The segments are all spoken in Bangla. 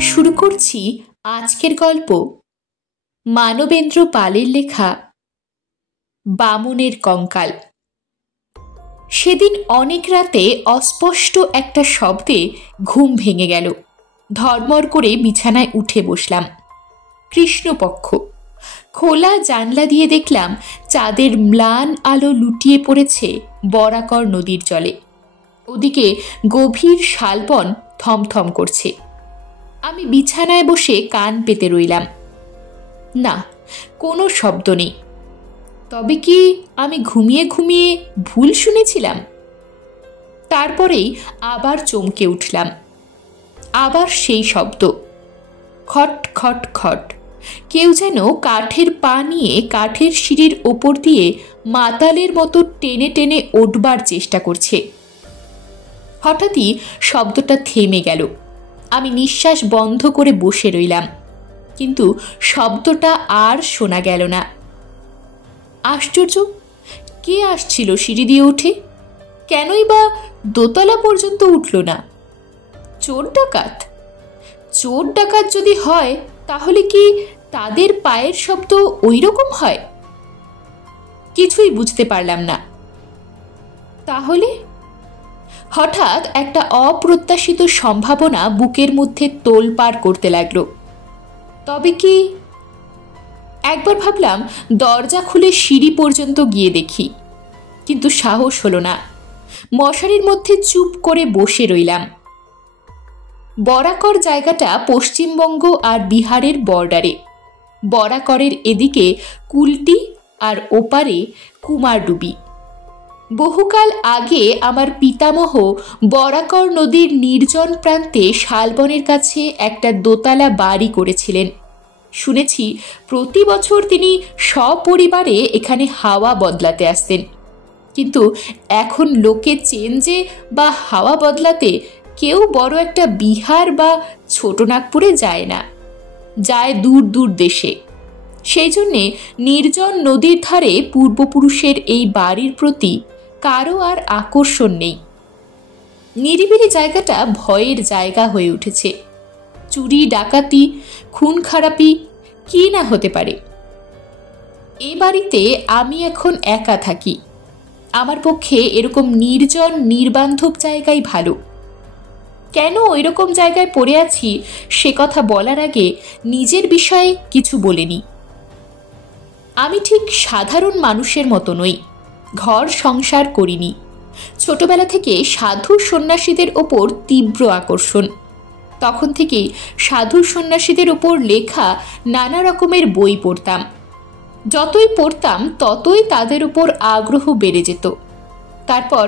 শুরু করছি আজকের গল্প মানবেন্দ্র পালের লেখা বামনের কঙ্কাল। সেদিন অনেক রাতে অস্পষ্ট একটা শব্দে ঘুম ভেঙে গেল। ধড়মড় করে বিছানায় উঠে বসলাম। কৃষ্ণপক্ষ। খোলা জানলা দিয়ে দেখলাম চাঁদের ম্লান আলো লুটিয়ে পড়েছে বরাকর নদীর জলে। ওদিকে গভীর শালবন থমথম করছে। আমি বিছানায় বসে কান পেতে রইলাম। না, কোনো শব্দ নেই। তবে কি আমি ঘুমিয়ে ঘুমিয়ে ভুল শুনেছিলাম? তারপরেই আবার চমকে উঠলাম। আবার সেই শব্দ, খট খট খট। কেউ যেন কাঠের পা নিয়ে কাঠের সিঁড়ির ওপর দিয়ে মাতালের মতো টেনে টেনে উঠবার চেষ্টা করছে। হঠাৎই শব্দটা থেমে গেল। আমি নিঃশ্বাস বন্ধ করে বসে রইলাম, কিন্তু শব্দটা আর শোনা গেল না। আশ্চর্য, কে আসছিল সিঁড়ি দিয়ে উঠে? কেনই বা দোতলা পর্যন্ত উঠল না? চোর ডাকাত? চোর ডাকাত যদি হয়, তাহলে কি তাদের পায়ের শব্দ ওই রকম হয়? কিছুই বুঝতে পারলাম না। তাহলে হঠাৎ একটা অপ্রত্যাশিত সম্ভাবনা বুকের মধ্যে তোলপাড় করতে লাগলো। তবে কি? একবার ভাবলাম দরজা খুলে সিঁড়ি পর্যন্ত গিয়ে দেখি, কিন্তু সাহস হলো না। মশারির মধ্যে চুপ করে বসে রইলাম। বরাকর জায়গাটা পশ্চিমবঙ্গ আর বিহারের বর্ডারে। বরাকরের এদিকে কুলটি আর ওপারে কুমারডুবি। বহুকাল আগে আমার পিতামহ বরাকর নদীর নির্জন প্রান্তে শালবনের কাছে একটা দোতলা বাড়ি করেছিলেন। শুনেছি প্রতি বছর তিনি সপরিবারে এখানে হাওয়া বদলাতে আসতেন। কিন্তু এখন লোকে চেঞ্জে বা হাওয়া বদলাতে কেউ বড় একটা বিহার বা ছোটনাগপুরে যায় না, যায় দূর দূর দেশে। সেই জন্যে নির্জন নদীর ধারে পূর্বপুরুষের এই বাড়ির প্রতি কারো আর আকর্ষণ নেই। নিরিবিলি জায়গাটা ভয়ের জায়গা হয়ে উঠেছে। চুরি ডাকাতি, খুন খারাপি কি না হতে পারে। এ বাড়িতে আমি এখন একা থাকি। আমার পক্ষে এরকম নির্জন নির্বান্ধব জায়গায় ভালো। কেন ওইরকম জায়গায় পড়ে আছি সে কথা বলার আগে নিজের বিষয়ে কিছু বলে নিই। আমি ঠিক সাধারণ মানুষের মতো নই। ঘর সংসার করিনি। ছোটবেলা থেকে সাধু সন্ন্যাসীদের ওপর তীব্র আকর্ষণ। তখন থেকেই সাধু সন্ন্যাসীদের ওপর লেখা নানা রকমের বই পড়তাম। যতই পড়তাম ততই তাদের উপর আগ্রহ বেড়ে যেত। তারপর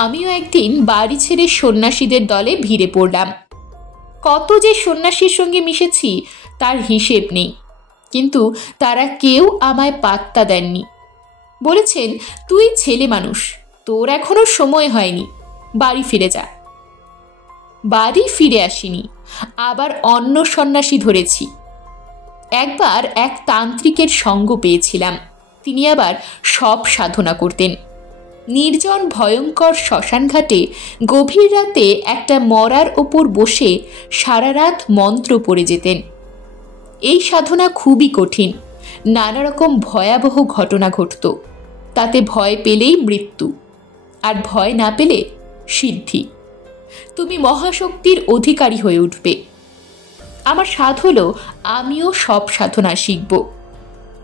আমিও একদিন বাড়ি ছেড়ে সন্ন্যাসীদের দলে ভিড়ে পড়লাম। কত যে সন্ন্যাসীর সঙ্গে মিশেছি তার হিসেব নেই, কিন্তু তারা কেউ আমায় পাত্তা দেননি। বলেছেন, তুই ছেলে মানুষ, তোর এখনো সময় হয়নি, বাড়ি ফিরে যা। বাড়ি ফিরে আসিনি, আবার অন্য সন্ন্যাসী ধরেছি। একবার এক তান্ত্রিকের সঙ্গ পেয়েছিলাম। তিনি আবার সব সাধনা করতেন। নির্জন ভয়ঙ্কর শ্মশানঘাটে গভীর রাতে একটা মরার ওপর বসে সারা রাত মন্ত্র পড়ে যেতেন। এই সাধনা খুবই কঠিন। নানা রকম ভয়াবহ ঘটনা ঘটত। তাতে ভয় পেলেই মৃত্যু, আর ভয় না পেলে সিদ্ধি। তুমি মহাশক্তির অধিকারী হয়ে উঠবে। আমার সাধ হলো আমিও সব সাধনা শিখব।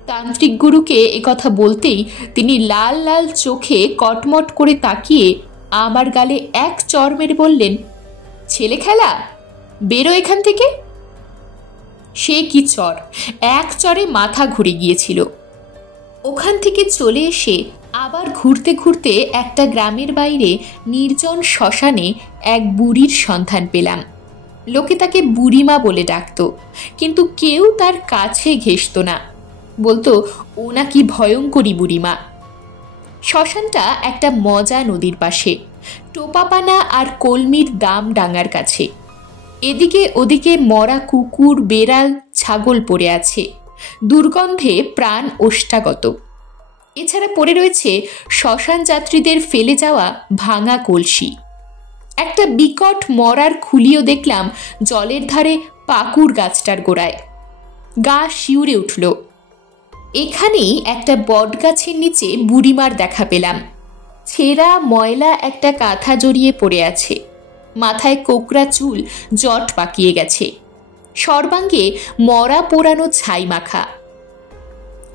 তান্ত্রিক গুরুকে একথা বলতেই তিনি লাল লাল চোখে কটমট করে তাকিয়ে আমার গালে এক চড় মেরে বললেন, ছেলে খেলা, বেরো এখান থেকে। সে কি চড়! এক চড়ে মাথা ঘুরে গিয়েছিল। ওখান থেকে চলে এসে আবার ঘুরতে ঘুরতে একটা গ্রামের বাইরে নির্জন শ্মশানে এক বুড়ির সন্ধান পেলাম। লোকে তাকে বুড়িমা বলে ডাকত, কিন্তু কেউ তার কাছে ঘেঁষত না। বলতো ও নাকি ভয়ঙ্করী বুড়িমা। শ্মশানটা একটা মজা নদীর পাশে, টোপাপানা আর কলমির দাম ডাঙার কাছে। এদিকে ওদিকে মরা কুকুর, বেড়াল, ছাগল পড়ে আছে। দুর্গন্ধে প্রাণ ওষ্ঠাগত। এছাড়া পড়ে রয়েছে শ্মশান যাত্রীদের ফেলে যাওয়া ভাঙা কলসি। একটা বিকট মরার খুলিও দেখলাম জলের ধারে পাকুড় গাছটার গোড়ায়। গা শিউরে উঠল। এখানেই একটা বট গাছের নিচে বুড়িমার দেখা পেলাম। ছেঁড়া ময়লা একটা কাঁথা জড়িয়ে পড়ে আছে, মাথায় কোকড়া চুল জট পাকিয়ে গেছে, সর্বাঙ্গে মরা পোড়ানো ছাই মাখা।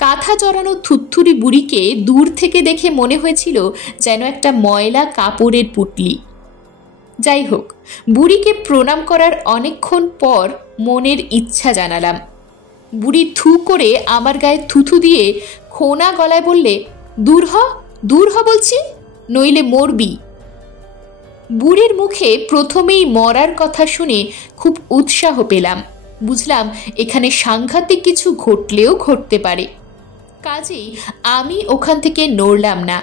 কাঁথা জড়ানো থুত্থুরি বুড়িকে দূর থেকে দেখে মনে হয়েছিল যেন একটা ময়লা কাপড়ের পুটলি। যাই হোক, বুড়িকে প্রণাম করার অনেকক্ষণ পর মনের ইচ্ছা জানালাম। বুড়ি থু করে আমার গায়ে থুথু দিয়ে খোনা গলায় বললে, দূর হ, দূর হ বলছি, নইলে মরবি। বুড়ির মুখে প্রথমেই মরার কথা শুনে খুব উৎসাহ পেলাম। বুঝলাম এখানে সাংঘাতিক কিছু ঘটলেও ঘটতে পারে। কাজেই আমি ওখান থেকে নড়লাম না,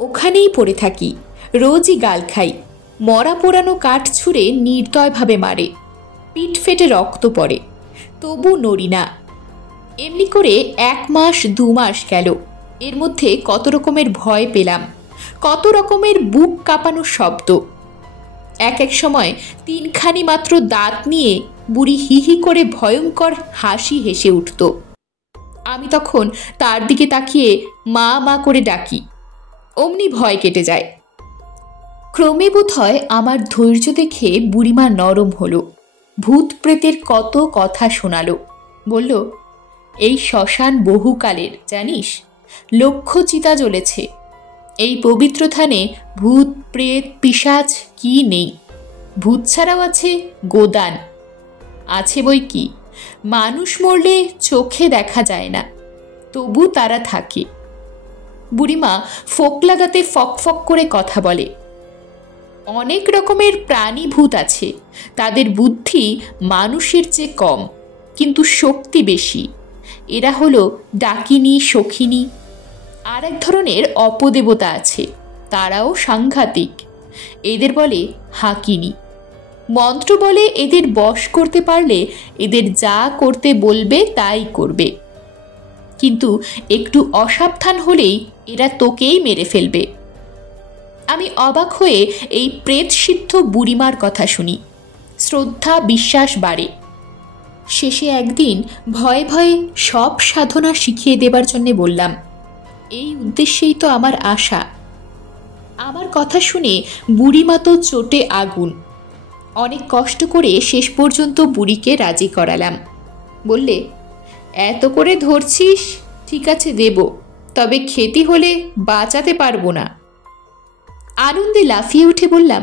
ওখানেই পড়ে থাকি। রোজই গাল খাই। মরা পোড়ানো কাঠ ছুঁড়ে নির্দয়ভাবে মারে, পিঠ ফেটে রক্ত পড়ে, তবু নড়ি না। এমনি করে 1 মাস 2 মাস গেল। এর মধ্যে কত রকমের ভয় পেলাম, কত রকমের বুক কাঁপানো শব্দ। এক সময় 3খানি মাত্র দাঁত নিয়ে বুড়ি হি হি করে ভয়ঙ্কর হাসি হেসে উঠত। আমি তখন তার দিকে তাকিয়ে মা মা করে ডাকি, অমনি ভয় কেটে যায়। ক্রমে বোধ হয় আমার ধৈর্য দেখে বুড়িমা নরম হলো। ভূত প্রেতের কত কথা শোনালো। বলল, এই শ্মশান বহুকালের, জানিস, লক্ষ চিতা জ্বলেছে। এই পবিত্র থানে ভূত প্রেত পিশাচ কি নেই। ভূত ছাড়াও আছে গোদান, আছে বই কি। মানুষ মরলে চোখে দেখা যায় না, তবু তারা থাকে। বুড়িমা ফোক লাগাতে ফক ফক করে কথা বলে। অনেক রকমের প্রাণী ভূত আছে, তাদের বুদ্ধি মানুষের চেয়ে কম, কিন্তু শক্তি বেশি। এরা হলো ডাকিনী, সখিনী। আর এক ধরনের অপদেবতা আছে, তারাও সাংঘাতিক। এদের বলে হাকিনী। মন্ত্র বলে এদের বশ করতে পারলে এদের যা করতে বলবে তাই করবে, কিন্তু একটু অসাবধান হলেই এরা তোকেই মেরে ফেলবে। আমি অবাক হয়ে এই প্রেতসিদ্ধ বুড়িমার কথা শুনি। শ্রদ্ধা বিশ্বাস বাড়ে। শেষে একদিন ভয়ে ভয়ে সব সাধনা শিখিয়ে দেবার জন্য বললাম, এই উদ্দেশ্যেই তো আমার আশা। আমার কথা শুনে বুড়িমা তো চোটে আগুন। অনেক কষ্ট করে শেষ পর্যন্ত বুড়িকে রাজি করালাম। বললে, এত করে ধরছিস, ঠিক আছে দেব, তবে ক্ষতি হলে বাঁচাতে পারবো না। আনন্দে লাফিয়ে উঠে বললাম,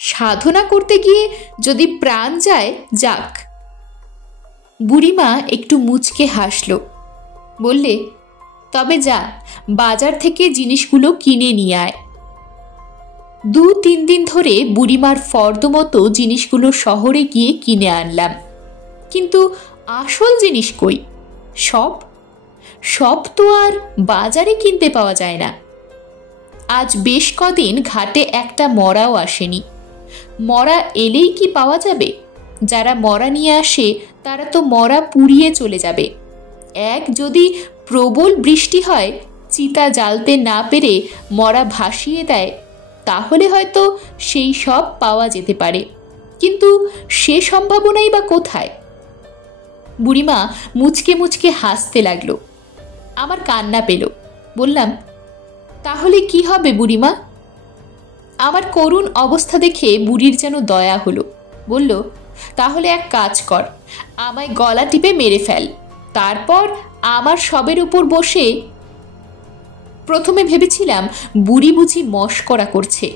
সাধনা করতে গিয়ে যদি প্রাণ যায় যাক। বুড়িমা একটু মুচকে হাসল। বললে, তবে যা, বাজার থেকে জিনিসগুলো কিনে নিয়ে আয়। 2-3 দিন ধরে বুড়িমার ফর্দ মতো জিনিসগুলো শহরে গিয়ে কিনে আনলাম, কিন্তু আসল জিনিস কই? সব তো আর বাজারে কিনতে পাওয়া যায় না। আজ বেশ কদিন ঘাটে একটা মরাও আসেনি। মরা এলেই কি পাওয়া যাবে? যারা মরা নিয়ে আসে তারা তো মরা পুড়িয়ে চলে যাবে। যদি প্রবল বৃষ্টি হয়, চিতা জ্বালতে না পেরে মরা ভাসিয়ে দেয়, তাহলে হয়তো সেই সব পাওয়া যেতে পারে, কিন্তু সে সম্ভাবনাই বা কোথায়? বুড়িমা মুচকে মুচকে হাসতে লাগলো। আমার কান্না পেল। বললাম, তাহলে কি হবে বুড়িমা? আমার করুণ অবস্থা দেখে বুড়ির যেন দয়া হলো। বলল, তাহলে এক কাজ কর, আমায় গলা টিপে মেরে ফেল, তারপর আমার শবের উপর বসে। প্রথমে ভেবেছিলাম বুড়ি বুঝি মশকরা করছে,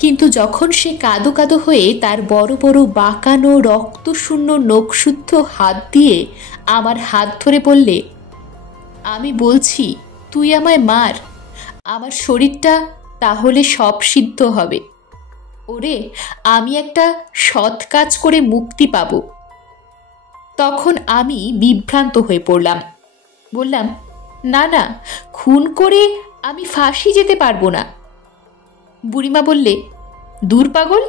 কিন্তু যখন সে কাদো কাদো হয়ে তার বড় বড় বাঁকানো রক্তশূন্য নখশুদ্ধ হাত দিয়ে আমার হাত ধরে বললে, আমি বলছি তুই আমায় মার, আমার শরীরটা তাহলে সব সিদ্ধ হবে। ওরে, আমি একটা সৎ কাজ করে মুক্তি পাব। তখন আমি বিভ্রান্ত হয়ে পড়লাম। বললাম, না না, খুন করে আমি ফাঁসি যেতে পারবো না। বুড়িমা বললে, দূর পাগল,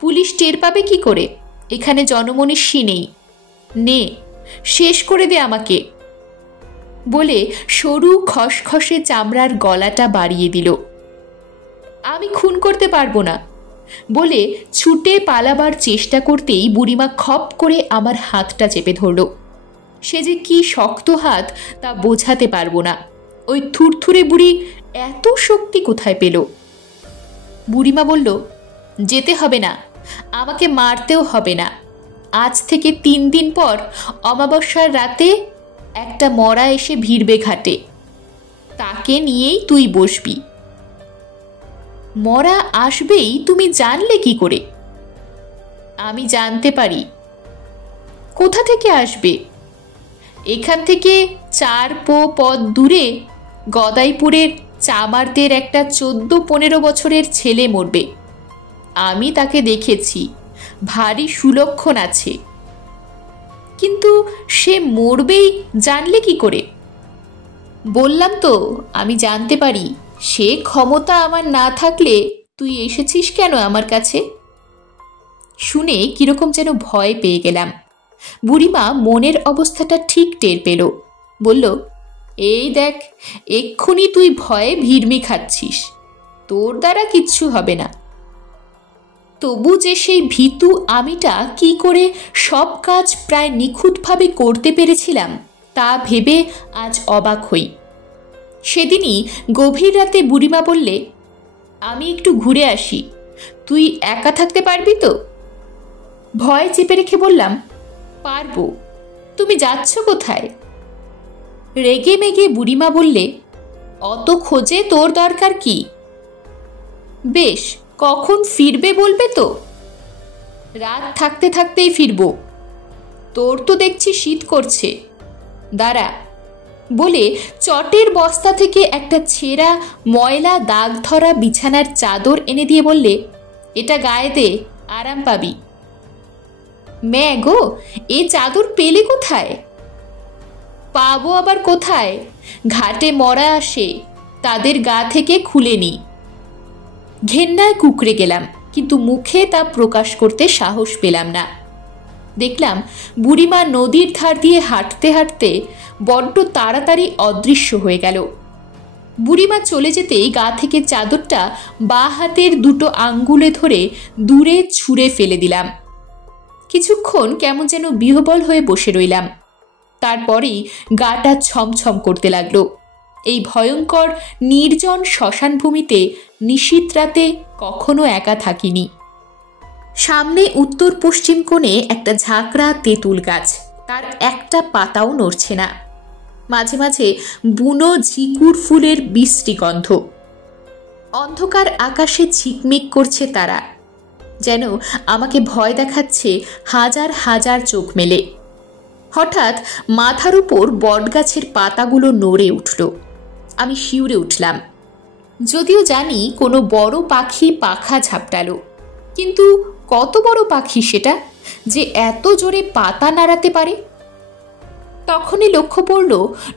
পুলিশ টের পাবে কি করে? এখানে জনমনীষী নেই, নে শেষ করে দে আমাকে। বলে সরু খসখসে চামড়ার গলাটা বাড়িয়ে দিল। আমি খুন করতে পারবো না, বলে ছুটে পালাবার চেষ্টা করতেই বুড়িমা খপ করে আমার হাতটা চেপে ধরল। সে যে কি শক্ত হাত তা বোঝাতে পারবো না। ওই থুরথুরে বুড়ি এত শক্তি কোথায় পেল? বুড়িমা বলল, যেতে হবে না, আমাকে মারতেও হবে না। আজ থেকে 3 দিন পর অমাবস্যার রাতে একটা মরা এসে ভিড়বে ঘাটে, তাকে নিয়েই তুই বসবি। মরা আসবেই তুমি জানলে কি করে? আমি জানতে পারি। কোথা থেকে আসবে? এখান থেকে 4 পথ দূরে গদাইপুরের চামারদের একটা 14-15 বছরের ছেলে মরবে। আমি তাকে দেখেছি, ভারী সুলক্ষণ আছে। কিন্তু সে মরবেই জানলে কি করে? বললাম তো আমি জানতে পারি। সে ক্ষমতা আমার না থাকলে তুই এসেছিস কেন আমার কাছে? শুনে কিরকম যেন ভয় পেয়ে গেলাম। বুড়িমা মনের অবস্থাটা ঠিক টের পেল। বলল, এই দেখ, এক্ষুনি তুই ভয়ে ভিড়মি খাচ্ছিস, তোর দ্বারা কিচ্ছু হবে না। তবু যে সেই ভীতু আমিটা কি করে সব কাজ প্রায় নিখুঁতভাবে করতে পেরেছিলাম তা ভেবে আজ অবাক হই। সেদিনই গভীর রাতে বুড়িমা বললে, আমি একটু ঘুরে আসি, তুই একা থাকতে পারবি তো? ভয় চেপে রেখে বললাম, পারবো। তুমি যাচ্ছ কোথায়? রেগে মেগে বুড়িমা বললে, অত খোঁজে তোর দরকার কি? বেশ, কখন ফিরবে বলবে তো? রাত থাকতে থাকতেই ফিরব। তোর তো দেখছি শীত করছে, দাঁড়া। বলে চটের বস্তা থেকে একটা ছেঁড়া ময়লা দাগ ধরা বিছানার চাদর এনে দিয়ে বললে, এটা গায়ে দে, আরাম পাবি। ম্যা গো, এ চাদর পেলে কোথায়? পাবো আবার কোথায়? ঘাটে মরা আসে, তাদের গা থেকে খুলে নি। ঘেন্নায় কুকড়ে গেলাম, কিন্তু মুখে তা প্রকাশ করতে সাহস পেলাম না। দেখলাম বুড়িমা নদীর ধার দিয়ে হাঁটতে হাঁটতে বড্ড তাড়াতাড়ি অদৃশ্য হয়ে গেল। বুড়িমা চলে যেতেই গা থেকে চাদরটা বাঁ হাতের 2 আঙ্গুলে ধরে দূরে ছুঁড়ে ফেলে দিলাম। কিছুক্ষণ কেমন যেন বিহ্বল হয়ে বসে রইলাম। তারপরেই গাটা ছমছম করতে লাগলো। এই ভয়ঙ্কর নির্জন শ্মশান ভূমিতে নিশীথ রাতে কখনো একা থাকিনি। সামনে উত্তর পশ্চিম কোণে একটা ঝাঁকড়া তেঁতুল গাছ, তার একটা পাতাও নড়ছে না। মাঝে মাঝে বুনো ঝিকুর ফুলের বিশ্রী গন্ধ। অন্ধকার আকাশে ঝিকমিক করছে তারা, যেন আমাকে ভয় দেখাচ্ছে হাজার হাজার চোখ মেলে। হঠাৎ মাথার উপর বটগাছের পাতাগুলো নড়ে উঠল। আমি শিউরে উঠলাম। যদিও জানি কোনো বড় পাখি পাখা ঝাপটালো, কিন্তু কত বড় পাখি সেটা যে এত জোরে পাতা নাড়াতে পারে? তখনই লক্ষ্য পড়ল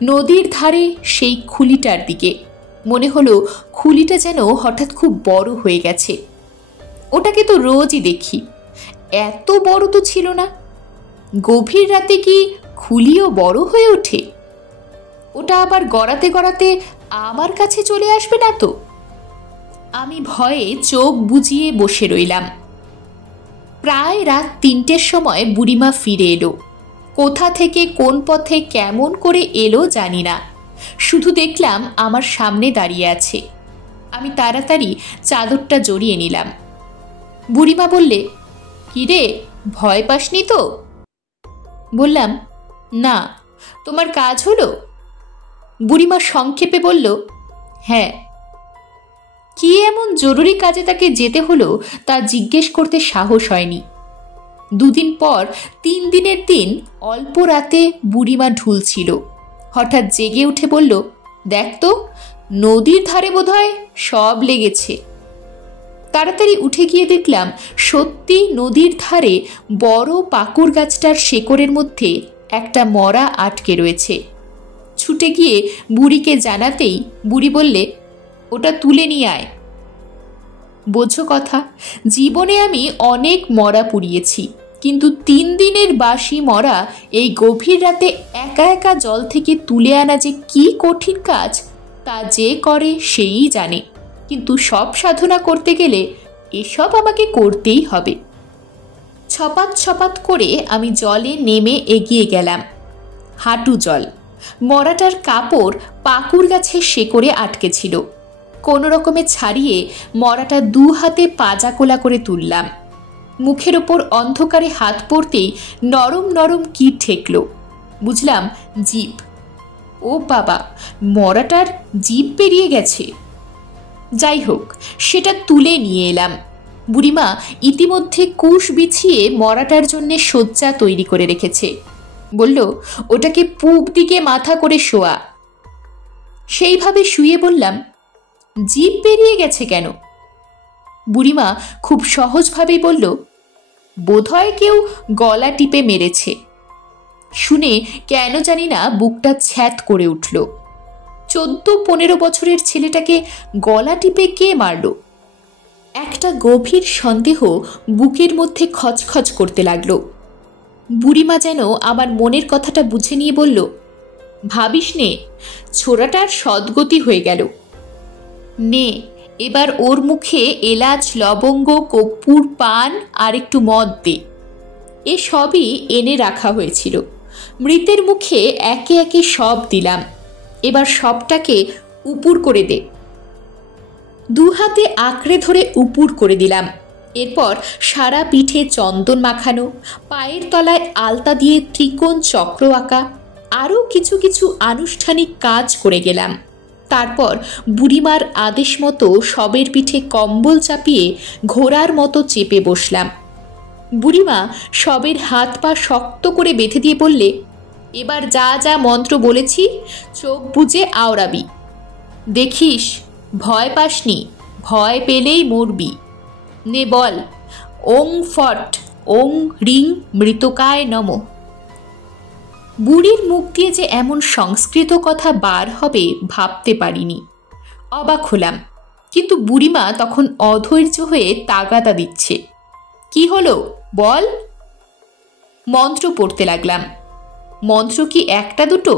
নদীর ধারে সেই খুলিটার দিকে। মনে হলো খুলিটা যেন হঠাৎ খুব বড় হয়ে গেছে। ওটাকে তো রোজই দেখি, এত বড় তো ছিল না। গভীর রাতে কি খুলিও বড় হয়ে ওঠে? ওটা আবার গড়াতে গড়াতে আমার কাছে চলে আসবে না তো? আমি ভয়ে চোখ বুজিয়ে বসে রইলাম। প্রায় রাত 3টের সময় বুড়িমা ফিরে এলো। কোথা থেকে কোন পথে কেমন করে এলো জানি না, শুধু দেখলাম আমার সামনে দাঁড়িয়ে আছে। আমি তাড়াতাড়ি চাদরটা জড়িয়ে নিলাম। বুড়িমা বললে, কিরে, ভয় পাসনি তো? বললাম, না। তোমার কাজ হলো? বুড়িমা সংক্ষেপে বলল, হ্যাঁ। কি এমন জরুরি কাজে তাকে যেতে হলো তা জিজ্ঞেস করতে সাহস হয়নি। 2 দিন পর 3 দিনের দিন অল্প রাতে বুড়িমা ঢুলছিল। হঠাৎ জেগে উঠে বলল, দেখ তো, নদীর ধারে বোধহয় সব লেগেছে। তাড়াতাড়ি উঠে গিয়ে দেখলাম সত্যি নদীর ধারে বড় পাকুড় গাছটার শেকড়ের মধ্যে একটা মরা আটকে রয়েছে। ছুটে গিয়ে বুড়িকে জানাতেই বুড়ি বললে, ওটা তুলে নিয়ে আয়। বোঝো কথা, জীবনে আমি অনেক মরা পুড়িয়েছি, কিন্তু 3 দিনের বাসি মরা এই গভীর রাতে একা একা জল থেকে তুলে আনা যে কি কঠিন কাজ তা যে করে সেই জানে। কিন্তু সব সাধনা করতে গেলে এসব আমাকে করতেই হবে। ছপাত ছপাত করে আমি জলে নেমে এগিয়ে গেলাম। হাঁটু জল। মরাটার কাপড় পাকুড় গাছের শেকড়ে আটকে ছিল। কোনো রকমে ছাড়িয়ে মরাটা 2 হাতে পাজা কোলা করে তুললাম। মুখের ওপর অন্ধকারে হাত পড়তেই নরম নরম কি ঠেকল। বুঝলাম জিভ। ও বাবা, মরাটার জিভ বেরিয়ে গেছে। যাই হোক, সেটা তুলে নিয়ে এলাম। বুড়িমা ইতিমধ্যে কুশ বিছিয়ে মরাটার জন্যে শয্যা তৈরি করে রেখেছে। বলল, ওটাকে পূব দিকে মাথা করে শোয়া। সেইভাবে শুয়ে বললাম, জিভ বেরিয়ে গেছে কেন? বুড়িমা খুব সহজভাবেই বলল, বোধহয় কেউ গলা টিপে মেরেছে। শুনে কেন জানি না বুকটা ছ্যাঁত করে উঠল। 14-15 বছরের ছেলেটাকে গলা টিপে কে মারল? একটা গভীর সন্দেহ বুকের মধ্যে খচখচ করতে লাগল। বুড়িমা যেন আমার মনের কথাটা বুঝে নিয়ে বলল, ভাবিস নে, ছোড়াটার সদ্গতি হয়ে গেল। নে, এবার ওর মুখে এলাচ, লবঙ্গ, কর্পূর, পান আর একটু মদ দে। এ সবই এনে রাখা হয়েছিল। মৃতের মুখে একে একে সব দিলাম। এবার সবটাকে উপুর করে দে। 2 হাতে আঁকড়ে ধরে উপুর করে দিলাম। এরপর সারা পিঠে চন্দন মাখানো, পায়ের তলায় আলতা দিয়ে ত্রিকোণ চক্র আঁকা, আরও কিছু কিছু আনুষ্ঠানিক কাজ করে গেলাম। তারপর বুড়িমার আদেশ মতো শবের পিঠে কম্বল চাপিয়ে ঘোড়ার মতো চেপে বসলাম। বুড়িমা শবের হাত পা শক্ত করে বেঁধে দিয়ে বললে, এবার যা যা মন্ত্র বলেছি চোখ বুজে আওড়াবি। দেখিস, ভয় পাসনি, ভয় পেলেই মরবি। নে বল, ওং ফট ওং হ্রিং মৃতকায় নমঃ। বুড়ির মুখ দিয়ে যে এমন সংস্কৃত কথা বার হবে ভাবতে পারিনি। অবাক হলাম। কিন্তু বুড়িমা তখন অধৈর্য হয়ে তাগাদা দিচ্ছে। কি হলো বল? মন্ত্র পড়তে লাগলাম। মন্ত্র কি একটা দুটো?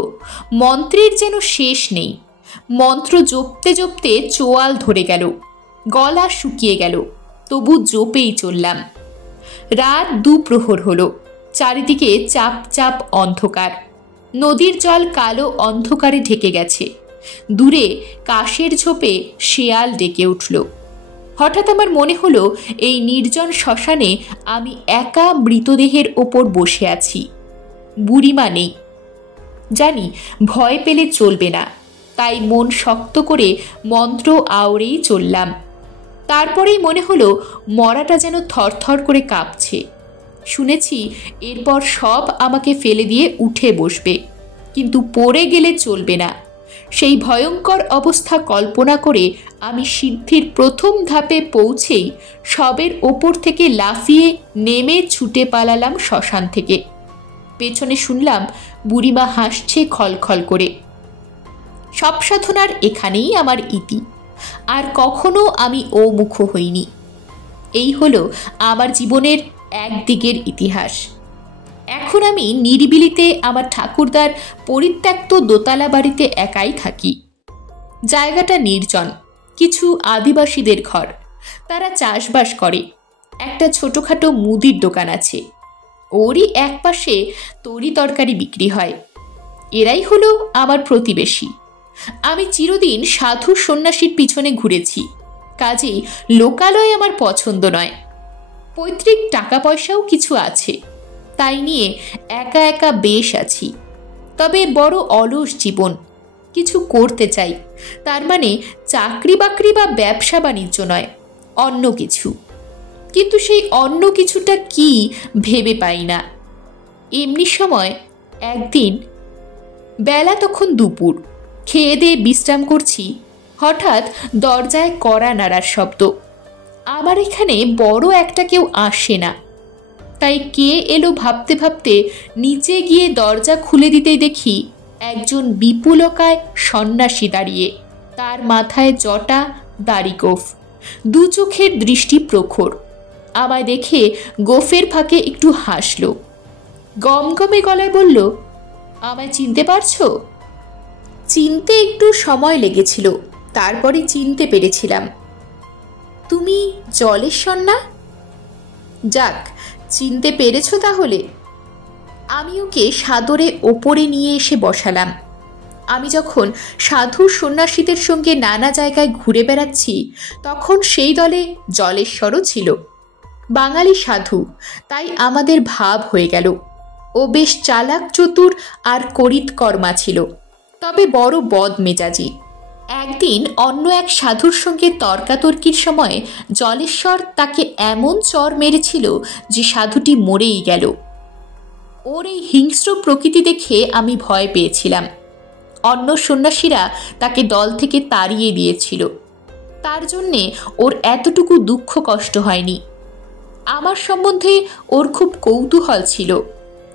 মন্ত্রের যেন শেষ নেই। মন্ত্র জপতে জপতে চোয়াল ধরে গেল, গলা শুকিয়ে গেল, তবু জপেই চললাম। রাত 2 প্রহর হলো। চারিদিকে চাপ চাপ অন্ধকার। নদীর জল কালো অন্ধকারে ঢেকে গেছে। দূরে কাশের ঝোপে শেয়াল ডেকে উঠল। হঠাৎ আমার মনে হলো এই নির্জন শ্মশানে আমি একা মৃতদেহের ওপর বসে আছি। বুড়িমা নেই। জানি ভয় পেলে চলবে না, তাই মন শক্ত করে মন্ত্র আওড়েই চললাম। তারপরেই মনে হলো মরাটা যেন থরথর করে কাঁপছে। শুনেছি এরপর সব আমাকে ফেলে দিয়ে উঠে বসবে, কিন্তু পড়ে গেলে চলবে না। সেই ভয়ঙ্কর অবস্থা কল্পনা করে আমি সিদ্ধির প্রথম ধাপে পৌঁছেই শবের ওপর থেকে লাফিয়ে নেমে ছুটে পালালাম শ্মশান থেকে। পেছনে শুনলাম বুড়িমা হাসছে খলখল করে। সব সাধনার এখানেই আমার ইতি। আর কখনো আমি ও মুখ হইনি। এই হলো আমার জীবনের একদিকের ইতিহাস। এখন আমি নিরিবিলিতে আমার ঠাকুরদার পরিত্যক্ত দোতলা বাড়িতে একাই থাকি। জায়গাটা নির্জন, কিছু আদিবাসীদের ঘর। তারা চাষবাস করে। একটা ছোটোখাটো মুদির দোকান আছে। ওরই এক পাশে তরি তরকারি বিক্রি হয়। এরাই হলো আমার প্রতিবেশী। আমি চিরদিন সাধু সন্ন্যাসীর পিছনে ঘুরেছি, কাজেই লোকালয় আমার পছন্দ নয়। পৈতৃক টাকা পয়সাও কিছু আছে, তাই নিয়ে একা একা বেশ আছি। তবে বড় অলস জীবন। কিছু করতে চাই, তার মানে চাকরি বাকরি বা ব্যবসা বাণিজ্য নয়, অন্য কিছু। কিন্তু সেই অন্য কিছুটা কি ভেবে পাই না। এমনি সময় একদিন, বেলা তখন দুপুর, খেয়ে দিয়ে বিশ্রাম করছি, হঠাৎ দরজায় কড়া নাড়ার শব্দ। আমার এখানে বড় একটা কেউ আসে না, তাই কে এলো ভাবতে ভাবতে নিচে গিয়ে দরজা খুলে দিতেই দেখি একজন বিপুলকায় সন্ন্যাসী দাঁড়িয়ে। তার মাথায় জটা, দাড়ি গোঁফ, 2 চোখের দৃষ্টি প্রখর। আমায় দেখে গোঁফের ফাঁকে একটু হাসল, গমগমে গলায় বলল, আমায় চিনতে পারছো? চিনতে একটু সময় লেগেছিল, তারপরে চিনতে পেরেছিলাম। তুমি জলেশ্বর না? যাক, চিনতে পেরেছ তাহলে। আমি ওকে সাদরে ওপরে নিয়ে এসে বসালাম। আমি যখন সাধু সন্ন্যাসীদের সঙ্গে নানা জায়গায় ঘুরে বেড়াচ্ছি, তখন সেই দলে জলেশ্বরও ছিল। বাঙালি সাধু, তাই আমাদের ভাব হয়ে গেল। ও বেশ চালাক চতুর আর করিতকর্মা ছিল, তবে বড় বদমেজাজি। একদিন অন্য এক সাধুর সঙ্গে তর্কাতর্কির সময় জলেশ্বর তাকে এমন চর মেরেছিল যে সাধুটি মরেই গেল। ওর এই হিংস্র প্রকৃতি দেখে আমি ভয় পেয়েছিলাম। অন্য সন্ন্যাসীরা তাকে দল থেকে তাড়িয়ে দিয়েছিল, তার জন্যে ওর এতটুকু দুঃখ কষ্ট হয়নি। আমার সম্বন্ধে ওর খুব কৌতূহল ছিল,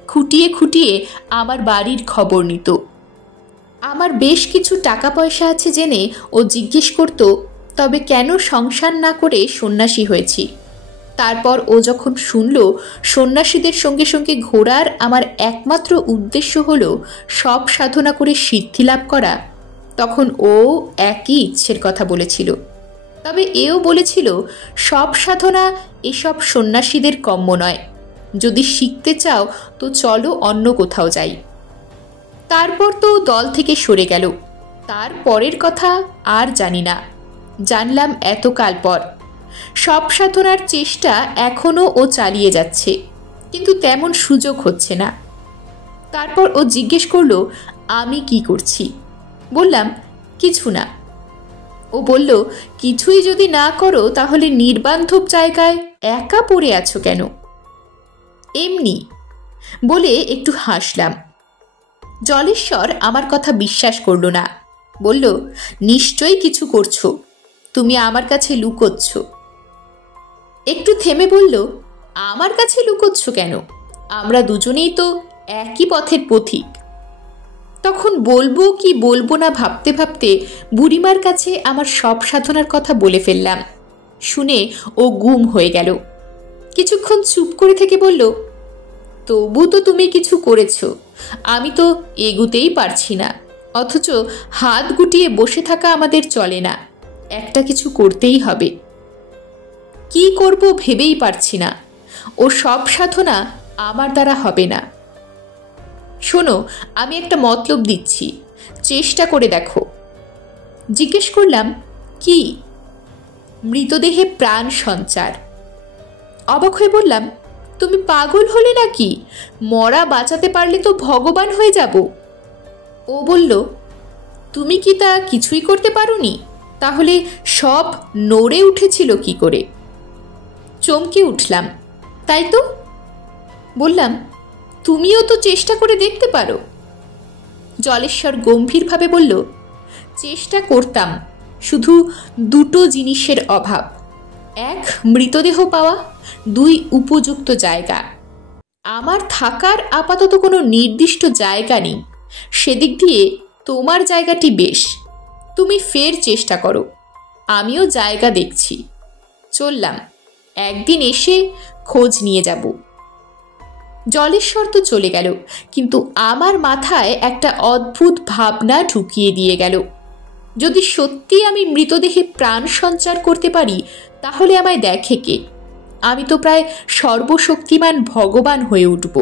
খুঁটিয়ে খুঁটিয়ে আমার বাড়ির খবর নিত। আমার বেশ কিছু টাকা পয়সা আছে জেনে ও জিজ্ঞেস করত, তবে কেন সংসার না করে সন্ন্যাসী হয়েছি। তারপর ও যখন শুনল সন্ন্যাসীদের সঙ্গে সঙ্গে ঘোরার আমার একমাত্র উদ্দেশ্য হলো সব সাধনা করে সিদ্ধি লাভ করা, তখন ও একই ইচ্ছের কথা বলেছিল। তবে এও বলেছিল, সব সাধনা এসব সন্ন্যাসীদের কম্য নয়, যদি শিখতে চাও তো চলো অন্য কোথাও যাই। তারপর তো দল থেকে সরে গেল। তার পরের কথা আর জানি না, জানলাম এতকাল পর। সব সাধনার চেষ্টা এখনও ও চালিয়ে যাচ্ছে, কিন্তু তেমন সুযোগ হচ্ছে না। তারপর ও জিজ্ঞেস করলো আমি কি করছি। বললাম কিছু না। ও বলল, কিছুই যদি না করো তাহলে নির্বান্ধব জায়গায় একা পড়ে আছো কেন? এমনি বলে একটু হাসলাম। জলেশ্বর আমার কথা বিশ্বাস করল না, বলল, নিশ্চয়ই কিছু করছো, তুমি আমার কাছে লুকোচ্ছ। একটু থেমে বলল, আমার কাছে লুকোচ্ছ কেন? আমরা দুজনেই তো একই পথের পথিক। তখন বলবো কি বলবো না ভাবতে ভাবতে বুড়িমার কাছে আমার সব সাধনার কথা বলে ফেললাম। শুনে ও গুম হয়ে গেল। কিছুক্ষণ চুপ করে থেকে বলল, তবু তো তুমি কিছু করেছো, আমি তো এগুতেই পারছি না। অথচ হাত গুটিয়ে বসে থাকা আমাদের চলে না, একটা কিছু করতেই হবে। কি করব ভেবেই পারছি না। ও সব সাধনা আমার দ্বারা হবে না। শোনো, আমি একটা মতলব দিচ্ছি, চেষ্টা করে দেখো। জিজ্ঞেস করলাম, কি? মৃতদেহে প্রাণ সঞ্চার। অবাক হয়ে বললাম, তুমি পাগল হলে নাকি? মরা বাঁচাতে পারলে তো ভগবান হয়ে যাব। ও বলল, তুমি কি তা কিছুই করতে পারোনি? তাহলে সব নড়ে উঠেছিল কি করে? চমকে উঠলাম, তাই তো। বললাম, তুমিও তো চেষ্টা করে দেখতে পারো। জলেশ্বর গম্ভীরভাবে বলল, চেষ্টা করতাম, শুধু দুটো জিনিসের অভাব। এক, মৃতদেহ পাওয়া, দুই, উপযুক্ত জায়গা। আমার থাকার আপাতত কোনো নির্দিষ্ট জায়গা নেই, সেদিক দিয়ে তোমার জায়গাটি বেশ। তুমি ফের চেষ্টা করো, আমিও জায়গা দেখছি। চললাম, একদিন এসে খোঁজ নিয়ে যাব। জলেশ্বর তো চলে গেল, কিন্তু আমার মাথায় একটা অদ্ভুত ভাবনা ঢুকিয়ে দিয়ে গেল। যদি সত্যি আমি মৃতদেহে প্রাণ সঞ্চার করতে পারি, তাহলে আমায় দেখে কে? আমি তো প্রায় সর্বশক্তিমান ভগবান হয়ে উঠব।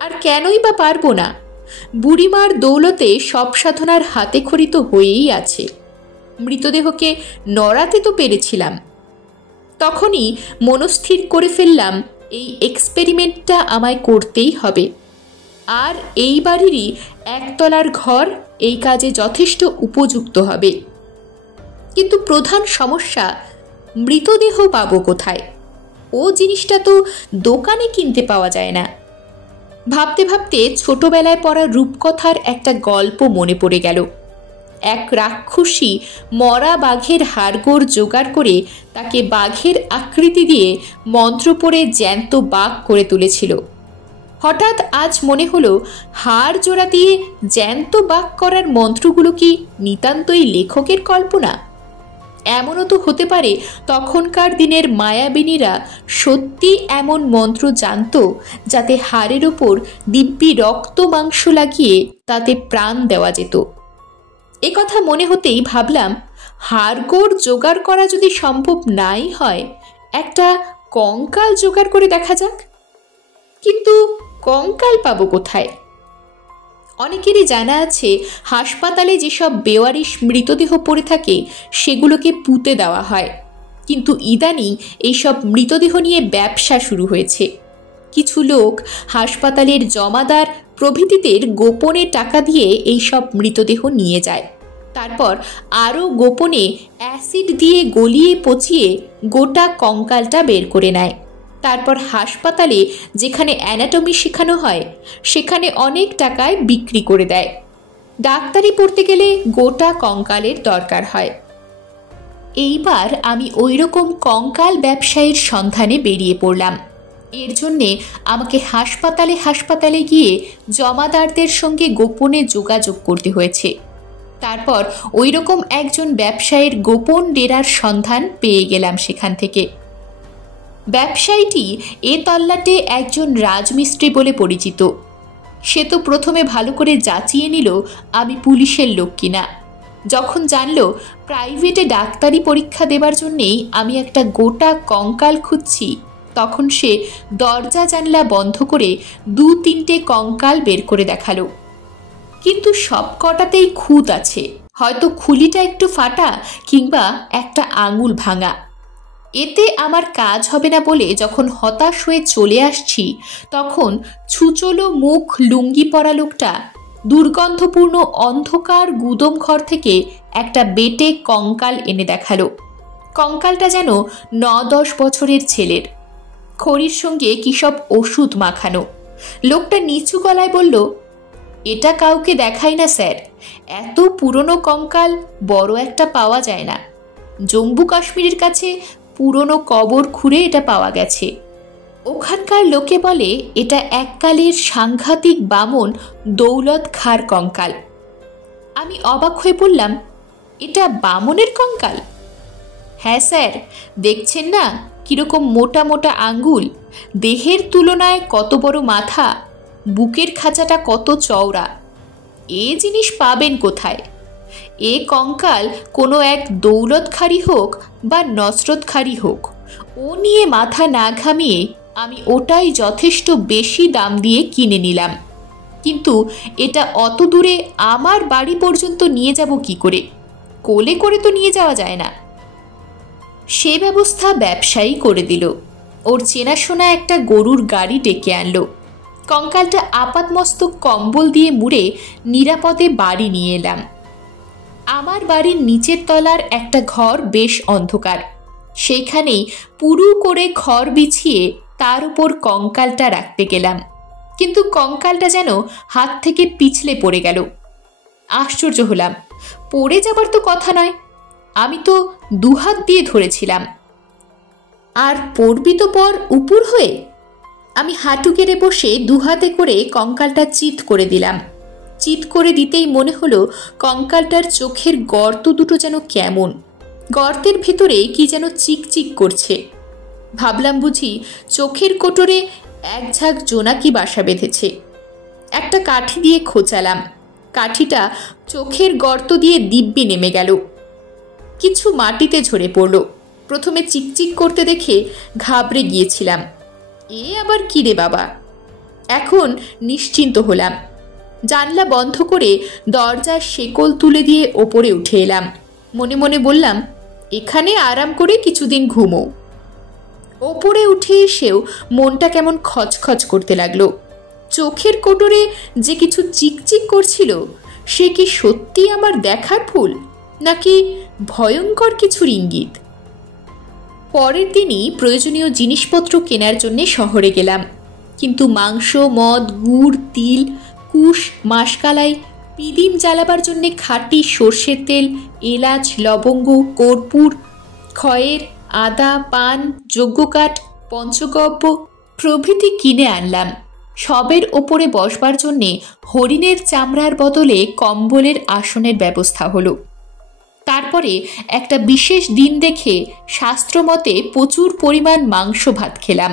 আর কেনই বা পারবো না? বুড়িমার দৌলতে সব সাধনার হাতে খড়ি তো হয়েই আছে। মৃতদেহকে নড়াতে তো পেরেছিলাম। তখনই মনস্থির করে ফেললাম, এই এক্সপেরিমেন্টটা আমায় করতেই হবে। আর এই বাড়িরই একতলার ঘর এই কাজে যথেষ্ট উপযুক্ত হবে। কিন্তু প্রধান সমস্যা, মৃতদেহ পাবো কোথায়? ও জিনিসটা তো দোকানে কিনতে পাওয়া যায় না। ভাবতে ভাবতে ছোটবেলায় পড়া রূপকথার একটা গল্প মনে পড়ে গেল। এক রাক্ষসী মরা বাঘের হাড়গোড় জোগাড় করে তাকে বাঘের আকৃতি দিয়ে মন্ত্র পড়ে জ্যান্ত বাঘ করে তুলেছিল। হঠাৎ আজ মনে হলো, হাড় জোড়া দিয়ে জ্যান্ত বাঘ করার মন্ত্রগুলো কি নিতান্তই লেখকের কল্পনা? এমনও তো হতে পারে তখনকার দিনের মায়াবিনীরা সত্যি এমন মন্ত্র জানত, যাতে হাড়ের ওপর দিব্যি রক্ত মাংস লাগিয়ে তাতে প্রাণ দেওয়া যেত। এ কথা মনে হতেই ভাবলাম, হাড়গোড় জোগাড় করা যদি সম্ভব নাই হয়, একটা কঙ্কাল জোগাড় করে দেখা যাক। কিন্তু কঙ্কাল পাবো কোথায়? অনেকেরই জানা আছে হাসপাতালে যেসব বেওয়ারিশ মৃতদেহ পড়ে থাকে সেগুলোকে পুঁতে দেওয়া হয়, কিন্তু ইদানিং এইসব মৃতদেহ নিয়ে ব্যবসা শুরু হয়েছে। কিছু লোক হাসপাতালের জমাদার প্রভৃতিদের গোপনে টাকা দিয়ে এইসব মৃতদেহ নিয়ে যায়, তারপর আরও গোপনে অ্যাসিড দিয়ে গলিয়ে পচিয়ে গোটা কঙ্কালটা বের করে নেয়। তারপর হাসপাতালে যেখানে অ্যানাটমি শেখানো হয় সেখানে অনেক টাকায় বিক্রি করে দেয়। ডাক্তারি পড়তে গেলে গোটা কঙ্কালের দরকার হয়। এইবার আমি ওইরকম কঙ্কাল ব্যবসায়ীর সন্ধানে বেরিয়ে পড়লাম। এর জন্যে আমাকে হাসপাতালে হাসপাতালে গিয়ে জমাদারদের সঙ্গে গোপনে যোগাযোগ করতে হয়েছে। তারপর ওইরকম একজন ব্যবসায়ীর গোপন ডেরার সন্ধান পেয়ে গেলাম সেখান থেকে। ব্যবসায়ীটি এ তল্লাটে একজন রাজমিস্ত্রি বলে পরিচিত। সে তো প্রথমে ভালো করে যাচিয়ে নিল আমি পুলিশের লোক কিনা। যখন জানল প্রাইভেটে ডাক্তারি পরীক্ষা দেবার জন্যেই আমি একটা গোটা কঙ্কাল খুঁজছি, তখন সে দরজা জানলা বন্ধ করে 2-3টে কঙ্কাল বের করে দেখালো। কিন্তু সব কটাতেই খুঁত আছে, হয়তো খুলিটা একটু ফাটা কিংবা একটা আঙুল ভাঙা। এতে আমার কাজ হবে না বলে যখন হতাশ হয়ে চলে আসছি, তখন ছুচলো মুখ লুঙ্গি পরা লোকটা দুর্গন্ধপূর্ণ অন্ধকার গুদম ঘর থেকে একটা বেটে কঙ্কাল এনে দেখালো। কঙ্কালটা যেন 9-10 বছরের ছেলের, খড়ির সঙ্গে কী সব ওষুধ মাখানো। লোকটা নিচু গলায় বলল, এটা কাউকে দেখাই না স্যার, এত পুরনো কঙ্কাল বড় একটা পাওয়া যায় না। জম্মু কাশ্মীরের কাছে পুরনো কবর খুঁড়ে এটা পাওয়া গেছে। ওখানকার লোকে বলে এটা এককালের সাংঘাতিক বামন দৌলত খাঁর কঙ্কাল। আমি অবাক হয়ে বললাম, এটা বামনের কঙ্কাল? হ্যাঁ স্যার, দেখছেন না কীরকম মোটা মোটা আঙ্গুল, দেহের তুলনায় কত বড় মাথা, বুকের খাঁচাটা কত চওড়া। এ জিনিস পাবেন কোথায়? এ কঙ্কাল কোনো এক দৌলত খাঁরি হোক বা নসরত খাঁরি হোক, ও নিয়ে মাথা না ঘামিয়ে আমি ওটাই যথেষ্ট বেশি দাম দিয়ে কিনে নিলাম। কিন্তু এটা অত দূরে আমার বাড়ি পর্যন্ত নিয়ে যাব কি করে? কোলে করে তো নিয়ে যাওয়া যায় না। সে ব্যবস্থা ব্যবসায়ী করে দিল। ওর চেনাশোনা একটা গরুর গাড়ি ডেকে আনলো। কঙ্কালটা আপাতমস্তক কম্বল দিয়ে মুড়ে নিরাপদে বাড়ি নিয়ে এলাম। আমার বাড়ির নিচের তলার একটা ঘর বেশ অন্ধকার, সেইখানেই পুরু করে খড় বিছিয়ে তার উপর কঙ্কালটা রাখতে গেলাম, কিন্তু কঙ্কালটা যেন হাত থেকে পিছলে পড়ে গেল। আশ্চর্য হলাম, পড়ে যাবার তো কথা নয়, আমি তো 2 হাত দিয়ে ধরেছিলাম। আর পড়বি তো পর উপর হয়ে। আমি হাঁটু গেড়ে বসে 2 হাতে করে কঙ্কালটা চিৎ করে দিলাম। চিৎ করে দিতেই মনে হলো কঙ্কালটার চোখের গর্ত দুটো যেন কেমন, গর্তের ভেতরে কি যেন চিকচিক করছে। ভাবলাম বুঝি চোখের কোটরে এক ঝাঁক জোনাকি বাসা বেঁধেছে। একটা কাঠি দিয়ে খোঁচালাম, কাঠিটা চোখের গর্ত দিয়ে দিব্যি নেমে গেল। কিছু মাটিতে ঝরে পড়ল। প্রথমে চিকচিক করতে দেখে ঘাবড়ে গিয়েছিলাম, এ আবার কি রে বাবা। এখন নিশ্চিন্ত হলাম। জানলা বন্ধ করে দরজার শেকল তুলে দিয়ে ওপরে উঠে এলাম। মনে মনে বললাম, এখানে আরাম করে কিছুদিন ঘুমো। ওপরে উঠে এসেও মনটা কেমন খচখচ করতে লাগলো। চোখের কোটরে যে কিছু চিকচিক করছিল, সে কি সত্যি আমার দেখার ভুল, নাকি ভয়ঙ্কর কিছুর ইঙ্গিত? পরের দিনই প্রয়োজনীয় জিনিসপত্র কেনার জন্য শহরে গেলাম, কিন্তু মাংস, মদ, গুড়, তিল, কুশ, মাসকালাই, পিদিম জ্বালাবার জন্যে খাঁটি সর্ষের তেল, এলাচ, লবঙ্গ, কর্পূর, খয়ের, আদা, পান, যজ্ঞকাঠ, পঞ্চগব্য প্রভৃতি কিনে আনলাম। সবের ওপরে বসবার জন্যে হরিণের চামড়ার বদলে কম্বলের আসনের ব্যবস্থা হলো। তারপরে একটা বিশেষ দিন দেখে শাস্ত্রমতে প্রচুর পরিমাণ মাংস ভাত খেলাম।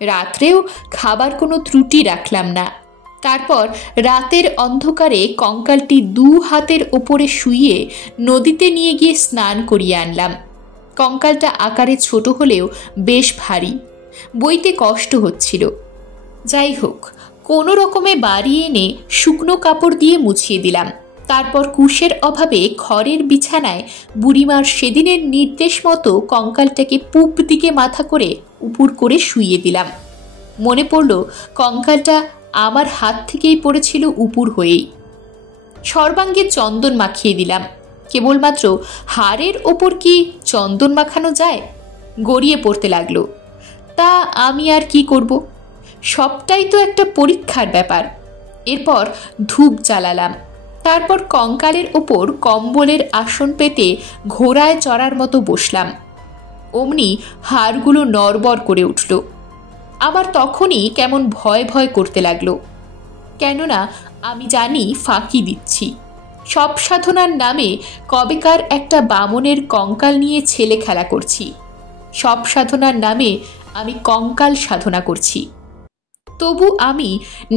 রাত্রেও খাবার কোনো ত্রুটি রাখলাম না। তারপর রাতের অন্ধকারে কঙ্কালটি 2 হাতের ওপরে শুইয়ে নদীতে নিয়ে গিয়ে স্নান করিয়ে আনলাম। কঙ্কালটা আকারে ছোট হলেও বেশ ভারী, বইতে কষ্ট হচ্ছিল। যাই হোক, কোনো রকমে বাড়ি এনে শুকনো কাপড় দিয়ে মুছিয়ে দিলাম। তারপর কুশের অভাবে খড়ের বিছানায় বুড়িমার সেদিনের নির্দেশ মতো কঙ্কালটাকে পূব দিকে মাথা করে উপুর করে শুইয়ে দিলাম। মনে পড়ল কঙ্কালটা আমার হাত থেকেই পড়েছিল উপুর হয়েই। সর্বাঙ্গে চন্দন মাখিয়ে দিলাম। কেবলমাত্র হাড়ের ওপর কি চন্দন মাখানো যায়? গড়িয়ে পড়তে লাগলো। তা আমি আর কি করব? সবটাই তো একটা পরীক্ষার ব্যাপার। এরপর ধূপ জ্বালালাম। তারপর কঙ্কালের ওপর কম্বলের আসন পেতে ঘোড়ায় চড়ার মতো বসলাম। অমনি হাড়গুলো নড়বড় করে উঠল। আমার তখনই কেমন ভয় ভয় করতে লাগলো। কেননা আমি জানি ফাঁকি দিচ্ছি। সব সাধনার নামে কবেকার একটা বামনের কঙ্কাল নিয়ে ছেলে খেলা করছি। সব সাধনার নামে আমি কঙ্কাল সাধনা করছি। তবু আমি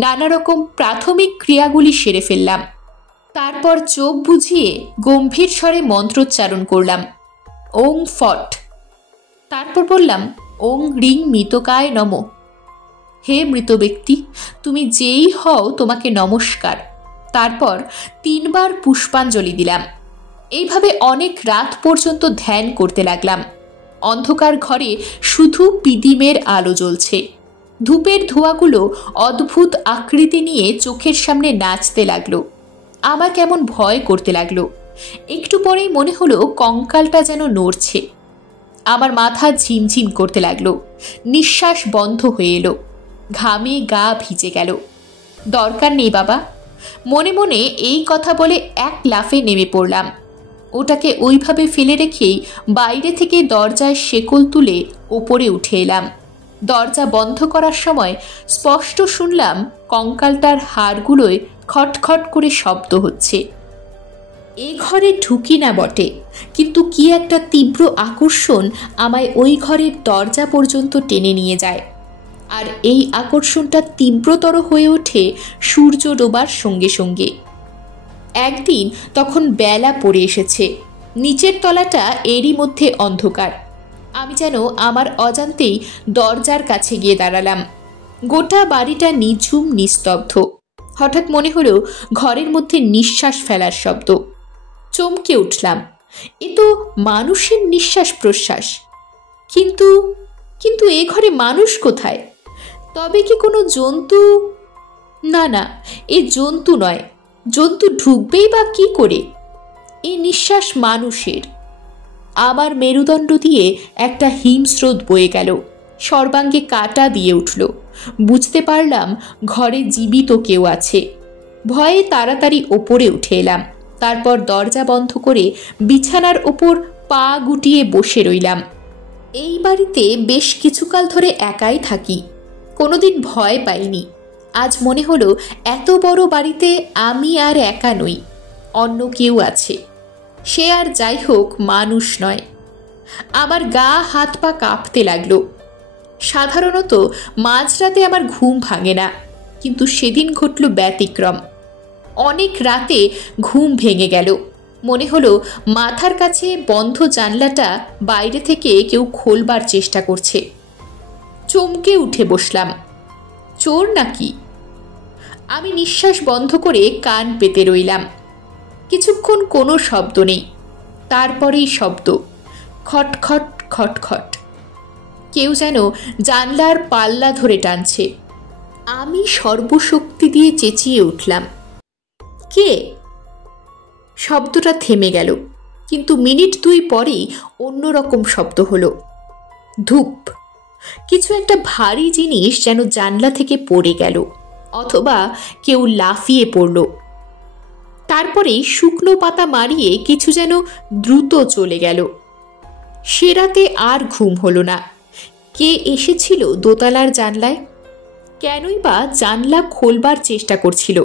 নানা রকম প্রাথমিক ক্রিয়াগুলি সেরে ফেললাম। তারপর চোখ বুঝিয়ে গম্ভীর স্বরে মন্ত্রোচ্চারণ করলাম, ওং ফট। তারপর বললাম, ওং রিং মৃতকায় নমঃ। হে মৃত ব্যক্তি, তুমি যেই হও তোমাকে নমস্কার। তারপর 3 বার পুষ্পাঞ্জলি দিলাম। এইভাবে অনেক রাত পর্যন্ত ধ্যান করতে লাগলাম। অন্ধকার ঘরে শুধু পিদিমের আলো জ্বলছে। ধূপের ধোঁয়াগুলো অদ্ভুত আকৃতি নিয়ে চোখের সামনে নাচতে লাগলো। আমার কেমন ভয় করতে লাগলো। একটু পরেই মনে হলো কঙ্কালটা যেন নড়ছে। আমার মাথা ঝিমঝিম করতে লাগলো। নিঃশ্বাস বন্ধ হয়ে এলো। ঘামে গা ভিজে গেল। দরকার নেই বাবা, মনে মনে এই কথা বলে এক লাফে নেমে পড়লাম। ওটাকে ওইভাবে ফেলে রেখেই বাইরে থেকে দরজায় শেকল তুলে ওপরে উঠে এলাম। দরজা বন্ধ করার সময় স্পষ্ট শুনলাম কঙ্কালটার হাড়গুলোয় খটখট করে শব্দ হচ্ছে। এই ঘরে ঢুকি না বটে, কিন্তু কি একটা তীব্র আকর্ষণ আমায় ওই ঘরের দরজা পর্যন্ত টেনে নিয়ে যায়। আর এই আকর্ষণটা তীব্রতর হয়ে ওঠে সূর্য ডোবার সঙ্গে সঙ্গে। একদিন তখন বেলা পড়ে এসেছে। নিচের তলাটা এরই মধ্যে অন্ধকার। আমি যেন আমার অজান্তেই দরজার কাছে গিয়ে দাঁড়ালাম। গোটা বাড়িটা নিঝুম নিস্তব্ধ। হঠাৎ মনে হলো ঘরের মধ্যে নিঃশ্বাস ফেলার শব্দ। চমকে উঠলাম। এ তো মানুষের নিঃশ্বাস প্রশ্বাস। কিন্তু কিন্তু এ ঘরে মানুষ কোথায়? তবে কি কোনো জন্তু? না না, এ জন্তু নয়। জন্তু ঢুকবেই বা কি করে? এ নিঃশ্বাস মানুষের। আমার মেরুদণ্ড দিয়ে একটা হিমস্রোত বয়ে গেল। সর্বাঙ্গে কাটা দিয়ে উঠল। বুঝতে পারলাম ঘরে জীবিত কেউ আছে। ভয়ে তাড়াতাড়ি ওপরে উঠে এলাম। তারপর দরজা বন্ধ করে বিছানার ওপর পা গুটিয়ে বসে রইলাম। এই বাড়িতে বেশ কিছুকাল ধরে একাই থাকি। কোনোদিন ভয় পাইনি। আজ মনে হলো এত বড় বাড়িতে আমি আর একা নই, অন্য কেউ আছে। সে আর যাই হোক মানুষ নয়। আমার গা হাত পা কাঁপতে লাগলো। সাধারণত মাঝরাতে আমার ঘুম ভাঙে না, কিন্তু সেদিন ঘটল ব্যতিক্রম। অনেক রাতে ঘুম ভেঙে গেল। মনে হলো মাথার কাছে বন্ধ জানলাটা বাইরে থেকে কেউ খোলবার চেষ্টা করছে। চমকে উঠে বসলাম। চোর নাকি? আমি নিঃশ্বাস বন্ধ করে কান পেতে রইলাম। কিছুক্ষণ কোনো শব্দ নেই। তারপরেই শব্দ, খটখট খটখট। কেউ যেন জানলার পাল্লা ধরে টানছে। আমি সর্বশক্তি দিয়ে চেঁচিয়ে উঠলাম, কে? শব্দটা থেমে গেল, কিন্তু মিনিট 2 পরেই অন্যরকম শব্দ হলো। ধূপ। কিছু একটা ভারী জিনিস যেন জানলা থেকে পড়ে গেল, অথবা কেউ লাফিয়ে পড়ল। তারপরে শুকনো পাতা মারিয়ে কিছু যেন দ্রুত চলে গেল। সে রাতে আর ঘুম হলো না। কে এসেছিল দোতলার জানলায়? কেনই বা জানলা খোলবার চেষ্টা করছিল?